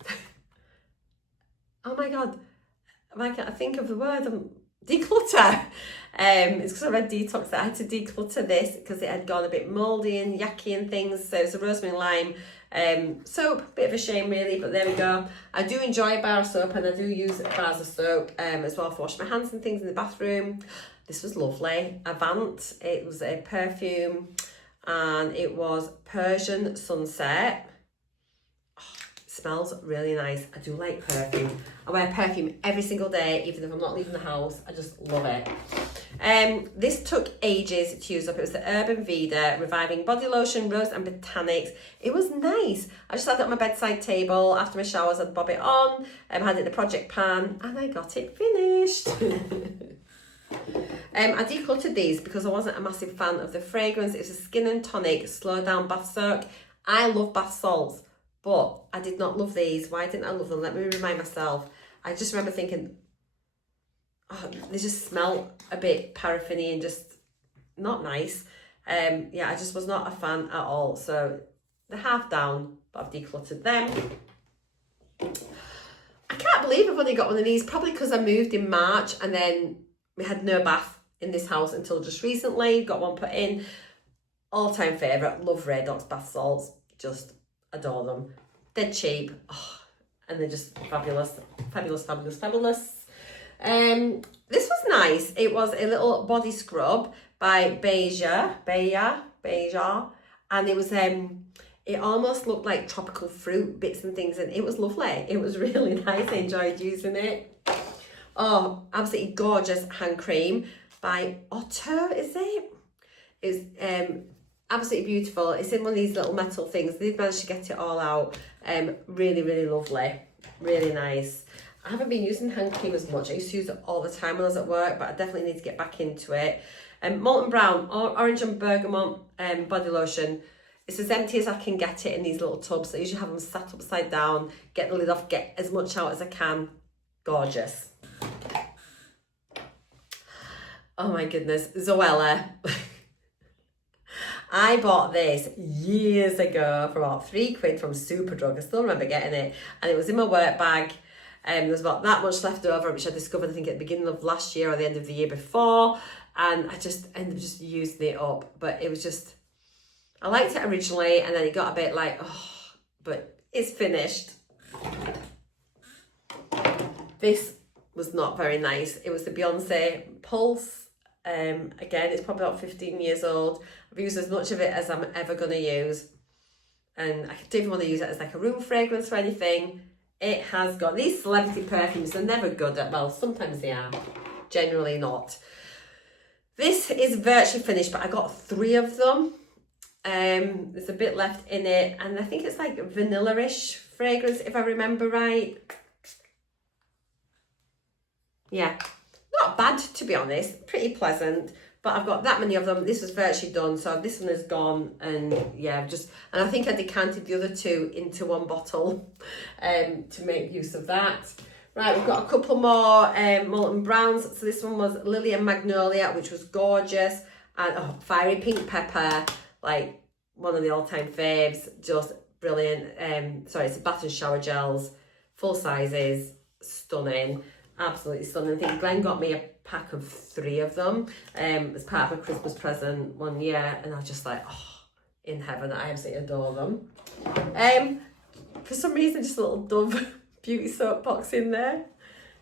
Oh my God. I can't think of the word. Declutter. It's because I read detox that I had to declutter this because it had gone a bit mouldy and yucky and things. So it's a rosemary and lime soap. Bit of a shame really, but there we go. I do enjoy a bar of soap, and I do use bars of soap as well for washing my hands and things in the bathroom. This was lovely. Avant. It was a perfume, and it was Persian Sunset. Smells really nice. I do like perfume. I wear perfume every single day, even if I'm not leaving the house. I just love it. This took ages to use up. It was the Urban Vida Reviving Body Lotion, Rose and Botanics. It was nice. I just had it on my bedside table. After my showers, I'd bob it on. Had it in the project pan, and I got it finished. I decluttered these because I wasn't a massive fan of the fragrance. It's a Skin and Tonic Slow Down Bath Soak. I love bath salts, but I did not love these. Why didn't I love them? Let me remind myself. I just remember thinking, oh, they just smell a bit paraffin-y and just not nice. Yeah, I just was not a fan at all. So they're half down, but I've decluttered them. I can't believe I've only got one of these, probably because I moved in March and then we had no bath in this house until just recently. Got one put in. All-time favourite. Love Radox bath salts. Just adore them. They're cheap. Oh, and they're just fabulous. Fabulous, fabulous, fabulous. This was nice. It was a little body scrub by Beja, and it was it almost looked like tropical fruit bits and things, and it was lovely. It was really nice. I enjoyed using it. Oh, absolutely gorgeous hand cream by Otto, is it? It's absolutely beautiful. It's in one of these little metal things. They managed to get it all out. Really, really lovely. Really nice. I haven't been using hand cream as much. I used to use it all the time when I was at work, but I definitely need to get back into it. Molten Brown, Orange and Bergamot body lotion. It's as empty as I can get it in these little tubs. I usually have them sat upside down, get the lid off, get as much out as I can. Gorgeous. Oh my goodness, Zoella. I bought this years ago for about £3 from Superdrug. I still remember getting it, and it was in my work bag. There was about that much left over, which I discovered I think at the beginning of last year or the end of the year before, and I just ended up just using it up. But it was just, I liked it originally, and then it got a bit like, oh, but it's finished. This was not very nice. It was the Beyonce Pulse. Again, it's probably about 15 years old. I've used as much of it as I'm ever going to use. And I don't even want to use it as like a room fragrance or anything. It has got these celebrity perfumes. They're never good at, well, sometimes they are. Generally not. This is virtually finished, but I got 3 of them. There's a bit left in it. And I think it's like vanilla-ish fragrance, if I remember right. Yeah. Not bad, to be honest, pretty pleasant, but I've got that many of them. This was virtually done, so this one is gone, and yeah, and I think I decanted the other 2 into one bottle to make use of that. Right, we've got a couple more Molten Browns. So this one was Lily and Magnolia, which was gorgeous, and Fiery Pink Pepper, like one of the all-time faves, just brilliant. Sorry, it's bath and shower gels, full sizes, stunning. Absolutely stunning. I think Glenn got me a pack of 3 of them as part of a Christmas present one year, and I was just like, oh, in heaven. I absolutely adore them. For some reason, just a little Dove beauty soap box in there.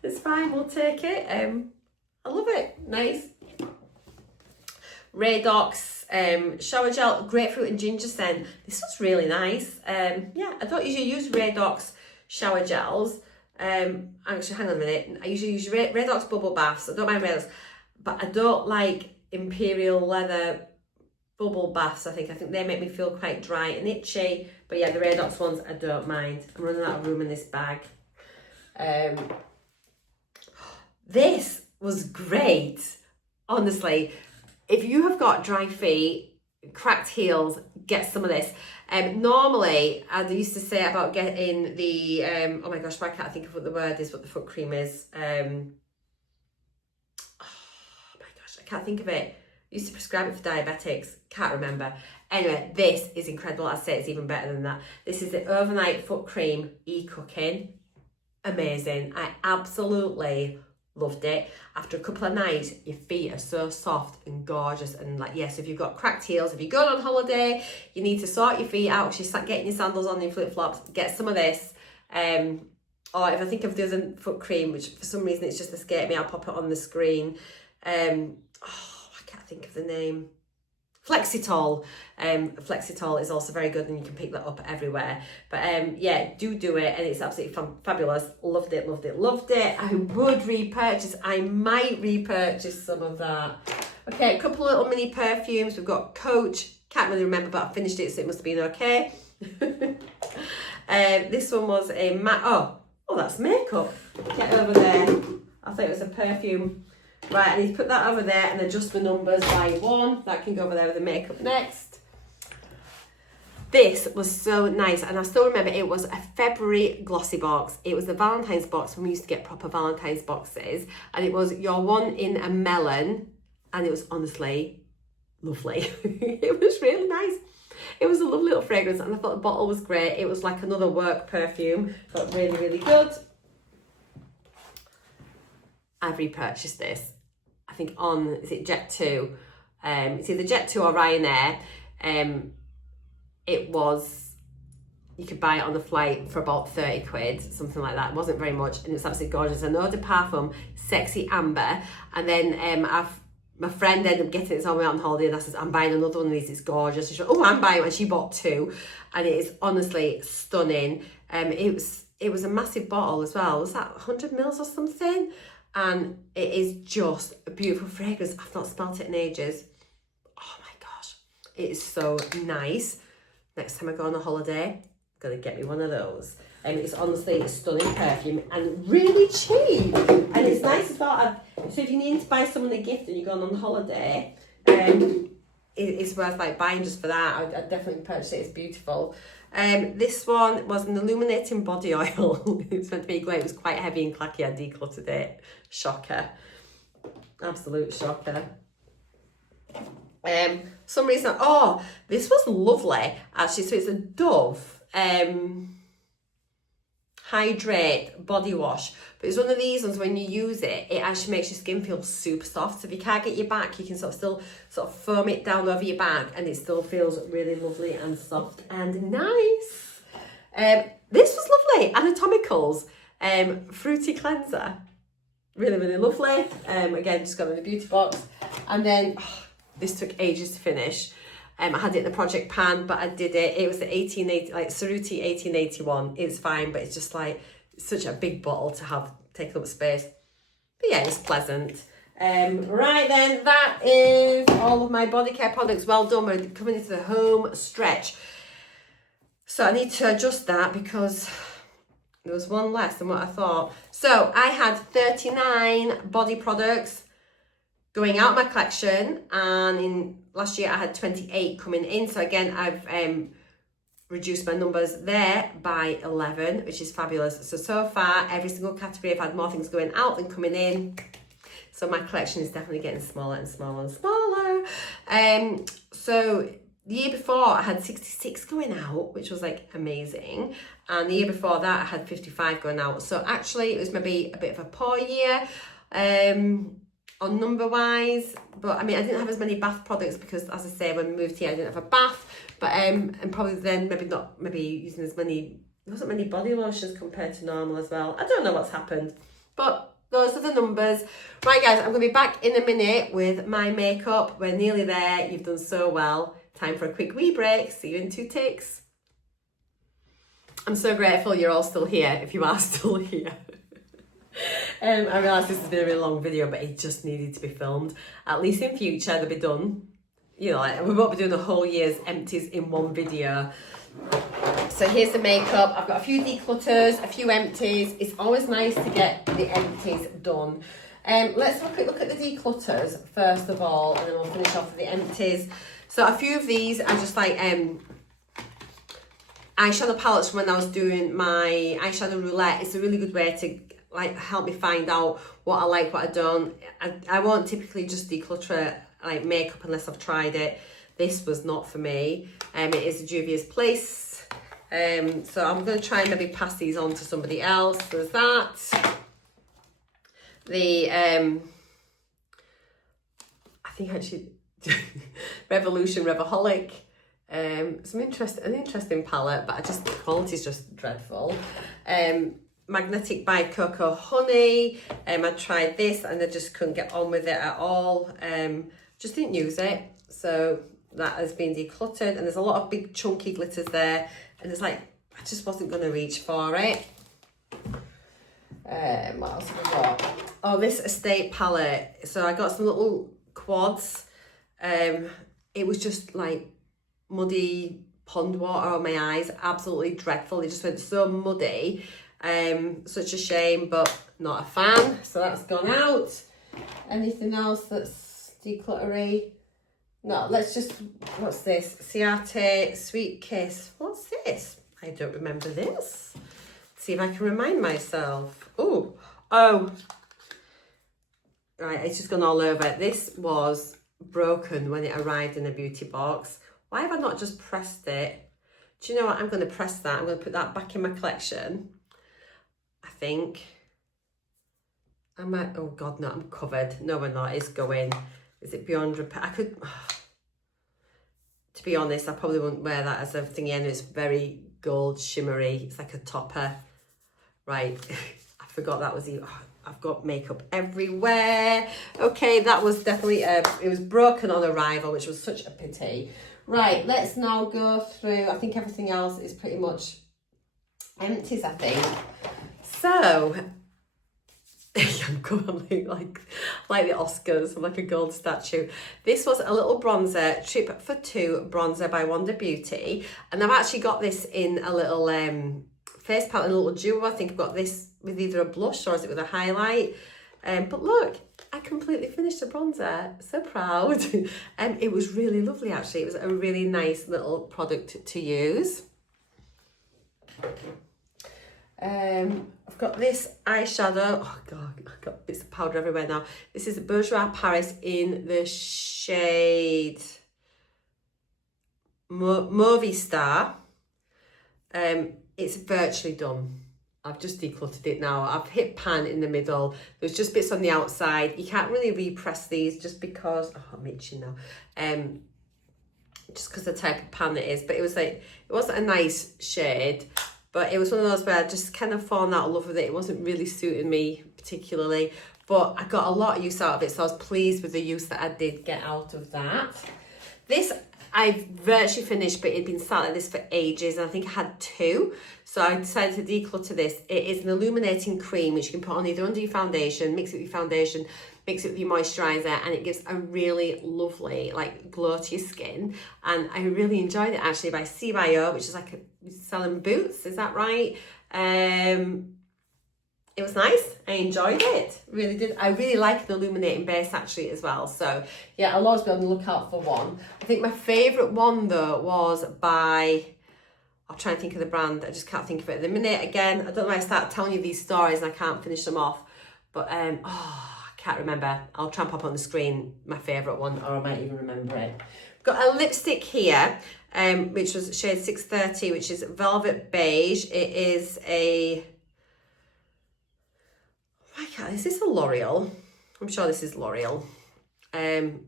It's fine, we'll take it. I love it. Nice. Radox shower gel, grapefruit and ginger scent. This was really nice. Yeah, I don't usually use Radox shower gels. Actually, hang on a minute. I usually use Radox bubble baths. I don't mind Radox, but I don't like Imperial Leather bubble baths. I think they make me feel quite dry and itchy. But yeah, the Radox ones I don't mind. I'm running out of room in this bag. This was great. Honestly, if you have got dry feet, cracked heels, get some of this. Normally, I used to say about getting the, oh my gosh, I can't think of what the word is, what the foot cream is. Oh my gosh, I can't think of it. I used to prescribe it for diabetics, can't remember. Anyway, this is incredible. I'd say it's even better than that. This is the Overnight Foot Cream E-Cooking. Amazing. I absolutely loved it. After a couple of nights, your feet are so soft and gorgeous, and like, yes, if you've got cracked heels, if you're going on holiday, you need to sort your feet out, because you're getting your sandals on, your flip-flops, get some of this. Or if I think of the other foot cream, which for some reason it's just escaped me, I'll pop it on the screen. I can't think of the name. Flexitol. Flexitol is also very good, and you can pick that up everywhere. But yeah, do it, and it's absolutely fabulous. Loved it, loved it, loved it. I would repurchase. I might repurchase some of that. Okay, a couple of little mini perfumes. We've got Coach. Can't really remember, but I finished it, so it must have been okay. This one was a oh, that's makeup. Get over there. I thought it was a perfume. Right, I need to put that over there and adjust the numbers by 1. That can go over there with the makeup next. This was so nice, and I still remember it was a February glossy box. It was the Valentine's box when we used to get proper Valentine's boxes, and it was your one in a melon, and it was honestly lovely. It was really nice. It was a lovely little fragrance, and I thought the bottle was great. It was like another work perfume, but really, really good. I've repurchased this. I think on, is it Jet2? It's either Jet2 or Ryanair. It was, you could buy it on the flight for about 30 quid, something like that. It wasn't very much, and it was absolutely gorgeous. An eau de parfum, Sexy Amber. And then my friend ended up getting it on way on holiday, and I said, I'm buying another one of these, it's gorgeous. And she went, oh, I'm buying one. And she bought 2, and it is honestly stunning. It was a massive bottle as well. Was that 100 mils or something? And it is just a beautiful fragrance. I've not smelt it in ages. Oh my gosh, it is so nice. Next time I go on a holiday, I'm gonna get me one of those. And it's honestly a stunning perfume and really cheap. And it's nice as well. So if you need to buy someone a gift and you're going on holiday, it's worth like buying just for that. I'd definitely purchase it. It's beautiful. This one was an illuminating body oil. It's meant to be great. It was quite heavy and clacky. I decluttered it. Shocker. Absolute shocker. Some reason, oh, this was lovely actually. So it's a Dove Hydrate body wash, but it's one of these ones when you use it, it actually makes your skin feel super soft. So if you can't get your back, you can still foam it down over your back, and it still feels really lovely and soft and nice. This was lovely. Anatomicals fruity cleanser, really lovely. Again, just got in the beauty box, and then this took ages to finish. I had it in the project pan, but I did it. It was the 1880, like Cerruti 1881. It's fine, but it's just like such a big bottle to have taken up space. But yeah, it's pleasant. Right then, that is all of my body care products. Well done. We're coming into the home stretch. So I need to adjust that because there was one less than what I thought. So I had 39 body products going out of my collection, and in last year I had 28 coming in. So again, I've reduced my numbers there by 11, which is fabulous. So far, every single category I've had more things going out than coming in. So my collection is definitely getting smaller and smaller and smaller. So the year before I had 66 going out, which was like amazing. And the year before that I had 55 going out. So actually it was maybe a bit of a poor year. On number wise, but I mean I didn't have as many bath products because, as I say, when we moved here I didn't have a bath, but and probably then maybe using as many, there wasn't many body lotions compared to normal as well. I don't know what's happened, but those are the numbers. Right guys, I'm gonna be back in a minute with my makeup. We're nearly there. You've done so well. Time for a quick wee break. See you in 2 ticks. I'm so grateful you're all still here, if you are still here. I realise this has been a really long video, but it just needed to be filmed. At least in future they'll be done. You know, like, we won't be doing the whole year's empties in one video. So here's the makeup. I've got a few declutters, a few empties. It's always nice to get the empties done. Let's have a quick look at the declutters first of all, and then we'll finish off with the empties. So a few of these are just like eyeshadow palettes from when I was doing my eyeshadow roulette. It's a really good way to like help me find out what I like, what I don't. I won't typically just declutter like makeup unless I've tried it. This was not for me. It is a Juvia's Place. So I'm going to try and maybe pass these on to somebody else. There's that. The I think actually Revolution Revaholic. An interesting palette, but the quality is just dreadful. Magnetic by Coco Honey. I tried this and I just couldn't get on with it at all. Just didn't use it. So that has been decluttered, and there's a lot of big chunky glitters there, and it's like I just wasn't going to reach for it. What else have I got? Oh, this Estate palette. So I got some little quads. It was just like muddy pond water on my eyes. Absolutely dreadful. They just went so muddy. Such a shame, but not a fan. So that's gone out. Anything else that's decluttery? No, let's just, what's this? Ciate Sweet Kiss. What's this? I don't remember this. Let's see if I can remind myself. Oh, right, it's just gone all over. This was broken when it arrived in a beauty box. Why have I not just pressed it? Do you know what? I'm going to press that. I'm going to put that back in my collection. I think. I might, oh God, no, I'm covered. No, we're not. It's going. Is it beyond repair? I could, to be honest, I probably wouldn't wear that as a thingy, and it's very gold shimmery. It's like a topper. Right, I forgot that was you. I've got makeup everywhere. Okay, that was definitely, it was broken on arrival, which was such a pity. Right, let's now go through, I think everything else is pretty much empties, I think. So, I'm going like the Oscars, I'm like a gold statue. This was a little bronzer, Trip for Two bronzer by Wonder Beauty. And I've actually got this in a little face palette, a little duo. I think I've got this with either a blush or is it with a highlight. But look, I completely finished the bronzer. So proud. It was really lovely, actually. It was a really nice little product to use. I've got this eyeshadow. Oh God, I've got bits of powder everywhere now. This is Bourjois Paris in the shade Movie Star. It's virtually done. I've just decluttered it now. I've hit pan in the middle. There's just bits on the outside. You can't really repress these just because, oh, I'm itching now. Just because the type of pan it is. But it was like, it wasn't a nice shade, but it was one of those where I just kind of fallen out of love with it. It wasn't really suiting me particularly, but I got a lot of use out of it. So I was pleased with the use that I did get out of that. This I've virtually finished, but it'd been sat like this for ages, and I think I had two. So I decided to declutter this. It is an illuminating cream, which you can put on either under your foundation, mix it with your foundation, mix it with your moisturiser, and it gives a really lovely like glow to your skin. And I really enjoyed it actually by CBio, which is like selling Boots, is that right? It was nice. I enjoyed it. Really did. I really like the illuminating base actually as well. So yeah, I'll always be on the lookout for one. I think my favourite one though was by, I'll try and think of the brand. I just can't think of it at the minute. Again, I don't know why I start telling you these stories and I can't finish them off. But I can't remember. I'll try and pop on the screen my favourite one, or I might even remember it. Got a lipstick here, which was shade 630, which is Velvet Beige. It is a, is this a L'Oreal? I'm sure this is L'Oreal. Finished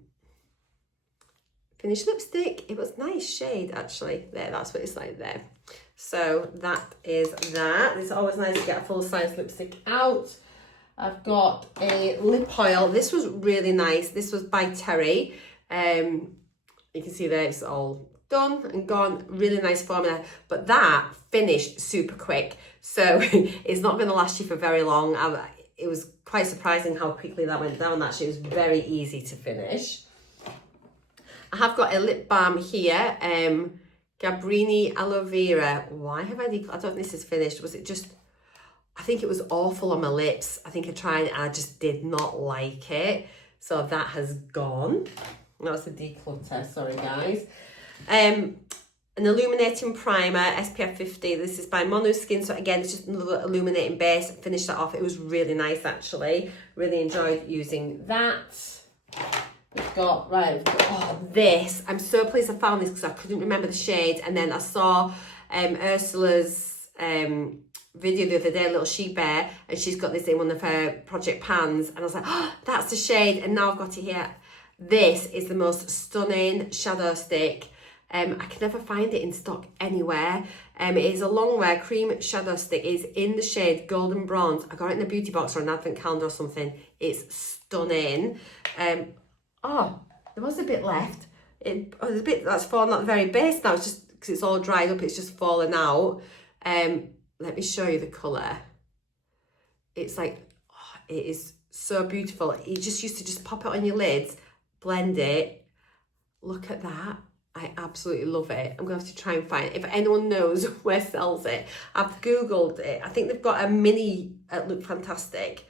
lipstick. It was nice shade actually. There, that's what it's like there. So that is that. It's always nice to get a full size lipstick out. I've got a lip oil. This was really nice. This was by Terry. You can see there it's all done and gone. Really nice formula. But that finished super quick. So it's not going to last you for very long. It was quite surprising how quickly that went down. Actually, it was very easy to finish. I have got a lip balm here, Gabrini Aloe Vera. Why have I don't think this is finished. Was it just, I think it was awful on my lips. I think I tried it and I just did not like it. So that has gone. That was a declutter, sorry guys. An illuminating primer, SPF 50. This is by Mono Skin. So again, it's just another illuminating base. Finish that off. It was really nice actually. Really enjoyed using that. We've got, this. I'm so pleased I found this because I couldn't remember the shade. And then I saw Ursula's video the other day, Little She Bear, and she's got this in one of her project pans. And I was like, oh, that's the shade. And now I've got it here. This is the most stunning shadow stick. I can never find it in stock anywhere. It is a long wear cream shadow stick. It's in the shade Golden Bronze. I got it in a beauty box or an advent calendar or something. It's stunning. Oh, there was a bit left. There's a bit that's fallen at the very base now. It's just because it's all dried up. It's just fallen out. Let me show you the colour. It's like, oh, it is so beautiful. You just used to just pop it on your lids, blend it. Look at that. I absolutely love it. I'm going to have to try and find it. If anyone knows where sells it, I've Googled it. I think they've got a mini at Look Fantastic.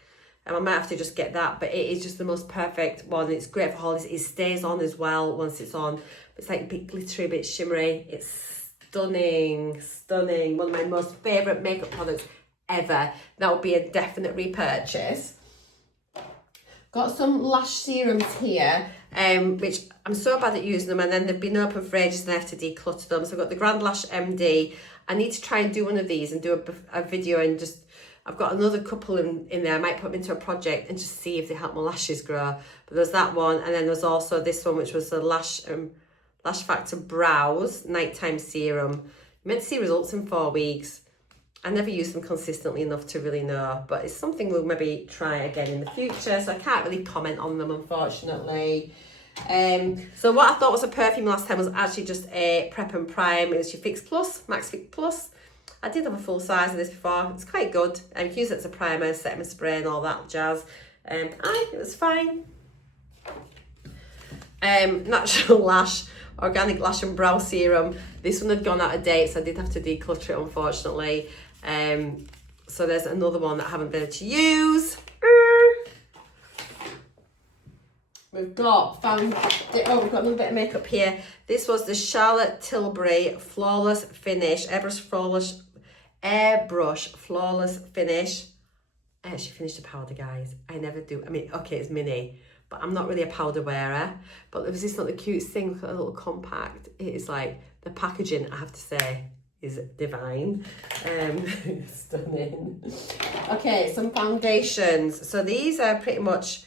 And I might have to just get that. But it is just the most perfect one. It's great for holidays. It stays on as well once it's on. It's like a bit glittery, a bit shimmery. It's stunning, stunning. One of my most favourite makeup products ever. That would be a definite repurchase. Got some lash serums here, which I'm so bad at using them, and then they've been open for ages and I have to declutter them. So I've got the Grand Lash MD. I need to try and do one of these and do a video, and just, I've got another couple in there. I might put them into a project and just see if they help my lashes grow. But there's that one, and then there's also this one, which was the Lash Factor Brows Nighttime Serum. I'm meant to see results in 4 weeks. I never use them consistently enough to really know, but it's something we'll maybe try again in the future, so I can't really comment on them, unfortunately. So what I thought was a perfume last time was actually just a Prep and Prime. It was your Fix Plus, Max Fix Plus. I did have a full size of this before. It's quite good. You can use it as a primer, set in a spray and all that jazz. It was fine. Natural Lash Organic Lash and Brow Serum. This one had gone out of date, so I did have to declutter it, unfortunately. So there's another one that I haven't been able to use. We've got we've got a little bit of makeup here. This was the Charlotte Tilbury Flawless Finish, Airbrush Flawless Finish. I actually finished the powder, guys. I never do. I mean, okay, it's mini, but I'm not really a powder wearer. But there was this little cute thing, look at a little compact. It is like, the packaging, I have to say, is divine. Stunning. Okay, some foundations. So these are pretty much,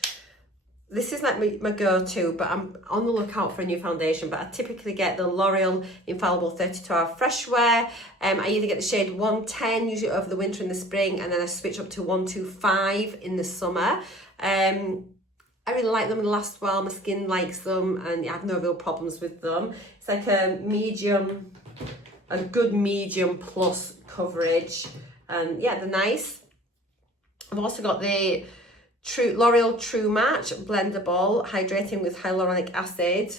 this is like my go-to, but I'm on the lookout for a new foundation. But I typically get the L'Oreal Infallible 32 Hour Fresh Wear. I either get the shade 110, usually over the winter and the spring, and then I switch up to 125 in the summer. I really like them, they last well, my skin likes them, and I have no real problems with them. It's like a medium, a good medium plus coverage, and yeah, they're nice. I've also got the L'Oreal True Match Blendable Hydrating with Hyaluronic Acid.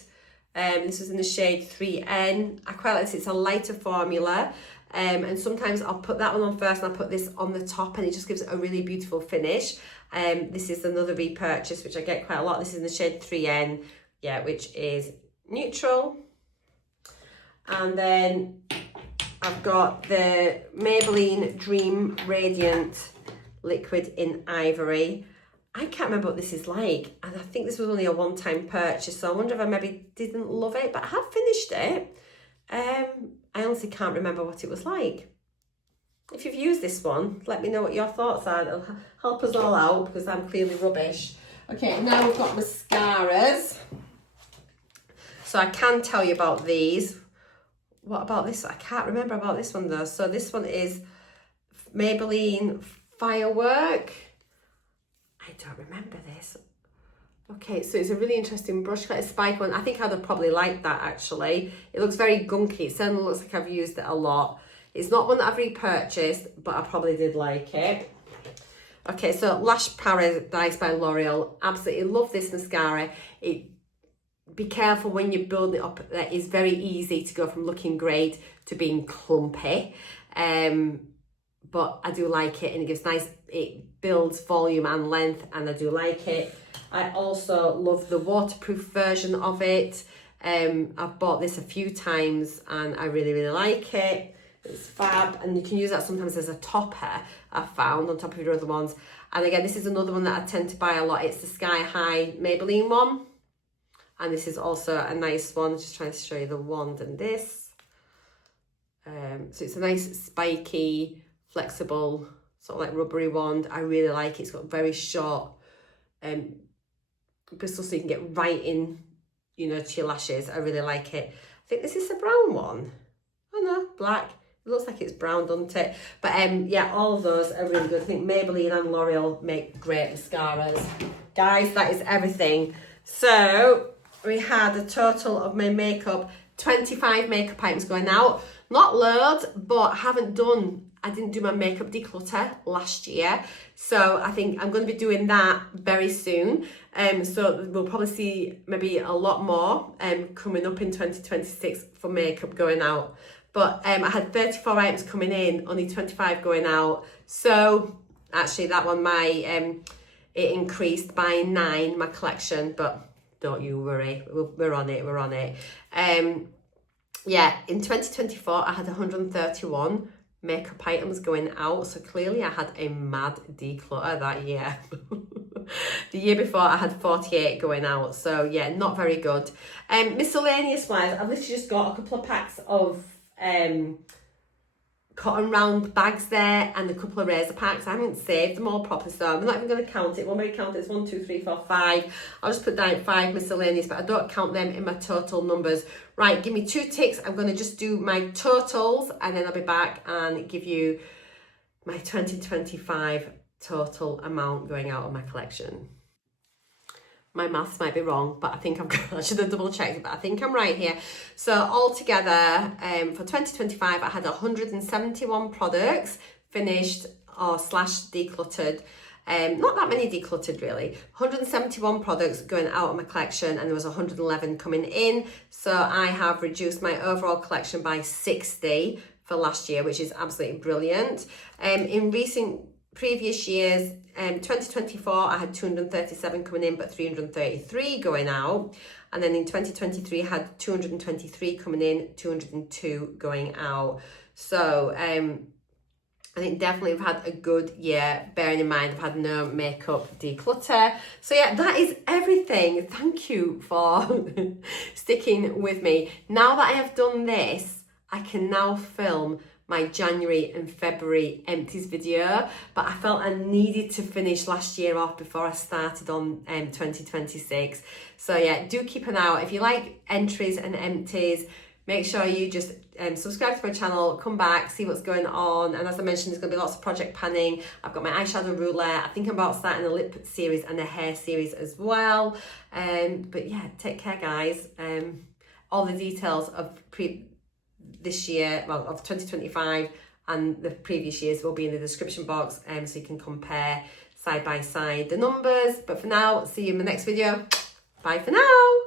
This is in the shade 3N. I quite like this, it's a lighter formula. And sometimes I'll put that one on first and I'll put this on the top, and it just gives it a really beautiful finish. This is another repurchase, which I get quite a lot. This is in the shade 3N, yeah, which is neutral. And then I've got the Maybelline Dream Radiant Liquid in Ivory. I can't remember what this is like, and I think this was only a one-time purchase, so I wonder if I maybe didn't love it, but I have finished it. I honestly can't remember what it was like. If you've used this one, let me know what your thoughts are. It'll help us all out, because I'm clearly rubbish. Okay, now we've got mascaras. So I can tell you about these. What about this? I can't remember about this one though. So this one is Maybelline Firework. I don't remember this. Okay, so it's a really interesting brush, like a spike one. I think I'd have probably liked that actually. It looks very gunky. It certainly looks like I've used it a lot. It's not one that I've repurchased, but I probably did like it. Okay, so Lash Paradise by L'Oreal. Absolutely love this mascara. Be careful when you're building it up. It is very easy to go from looking great to being clumpy. But I do like it, and it gives nice, it builds volume and length, and I do like it. I also love the waterproof version of it. I've bought this a few times and I really, really like it. It's fab, and you can use that sometimes as a topper, I've found, on top of your other ones. And again, this is another one that I tend to buy a lot. It's the Sky High Maybelline one. And this is also a nice one. Just trying to show you the wand and this. So it's a nice spiky, flexible, sort of like rubbery wand. I really like it. It's got very short bristles, so you can get right in, you know, to your lashes. I really like it. I think this is a brown one. Oh no, black. It looks like it's brown, doesn't it? But yeah, all of those are really good. I think Maybelline and L'Oreal make great mascaras. Guys, that is everything. So we had a total of my makeup, 25 makeup items going out. Not loads, but I didn't do my makeup declutter last year. So I think I'm going to be doing that very soon. So we'll probably see maybe a lot more coming up in 2026 for makeup going out. But I had 34 items coming in, only 25 going out. So actually that one, it increased by 9, my collection, but don't you worry, we're on it. Yeah, in 2024, I had 131 makeup items going out. So clearly I had a mad declutter that year. The year before, I had 48 going out. So yeah, not very good. Miscellaneous wise, I've literally just got a couple of packs of cotton round bags there and a couple of razor packs. I haven't saved them all properly, so I'm not even going to count it. One way count it's 1, 2, 3, 4, 5. I'll just put down 5 miscellaneous, but I don't count them in my total numbers. Right, give me 2 ticks. I'm going to just do my totals, and then I'll be back and give you my 2025 total amount going out of my collection. My maths might be wrong, but I think I should have double checked, but I think I'm right here. So altogether, for 2025, I had 171 products finished or / decluttered. Not that many decluttered really. 171 products going out of my collection, and there was 111 coming in. So I have reduced my overall collection by 60 for last year, which is absolutely brilliant. In previous years, 2024, I had 237 coming in, but 333 going out. And then in 2023, I had 223 coming in, 202 going out. So I think definitely we've had a good year, bearing in mind I've had no makeup declutter. So yeah, that is everything. Thank you for sticking with me. Now that I have done this, I can now film my January and February empties video, but I felt I needed to finish last year off before I started on 2026. So yeah, do keep an eye out. If you like entries and empties, make sure you just subscribe to my channel, come back, see what's going on. And as I mentioned, there's going to be lots of project panning. I've got my eyeshadow ruler. I think I'm about starting a lip series and a hair series as well. But yeah, take care, guys. All the details of this year, well, of 2025 and the previous years will be in the description box, so you can compare side by side the numbers. But for now, see you in the next video. Bye for now.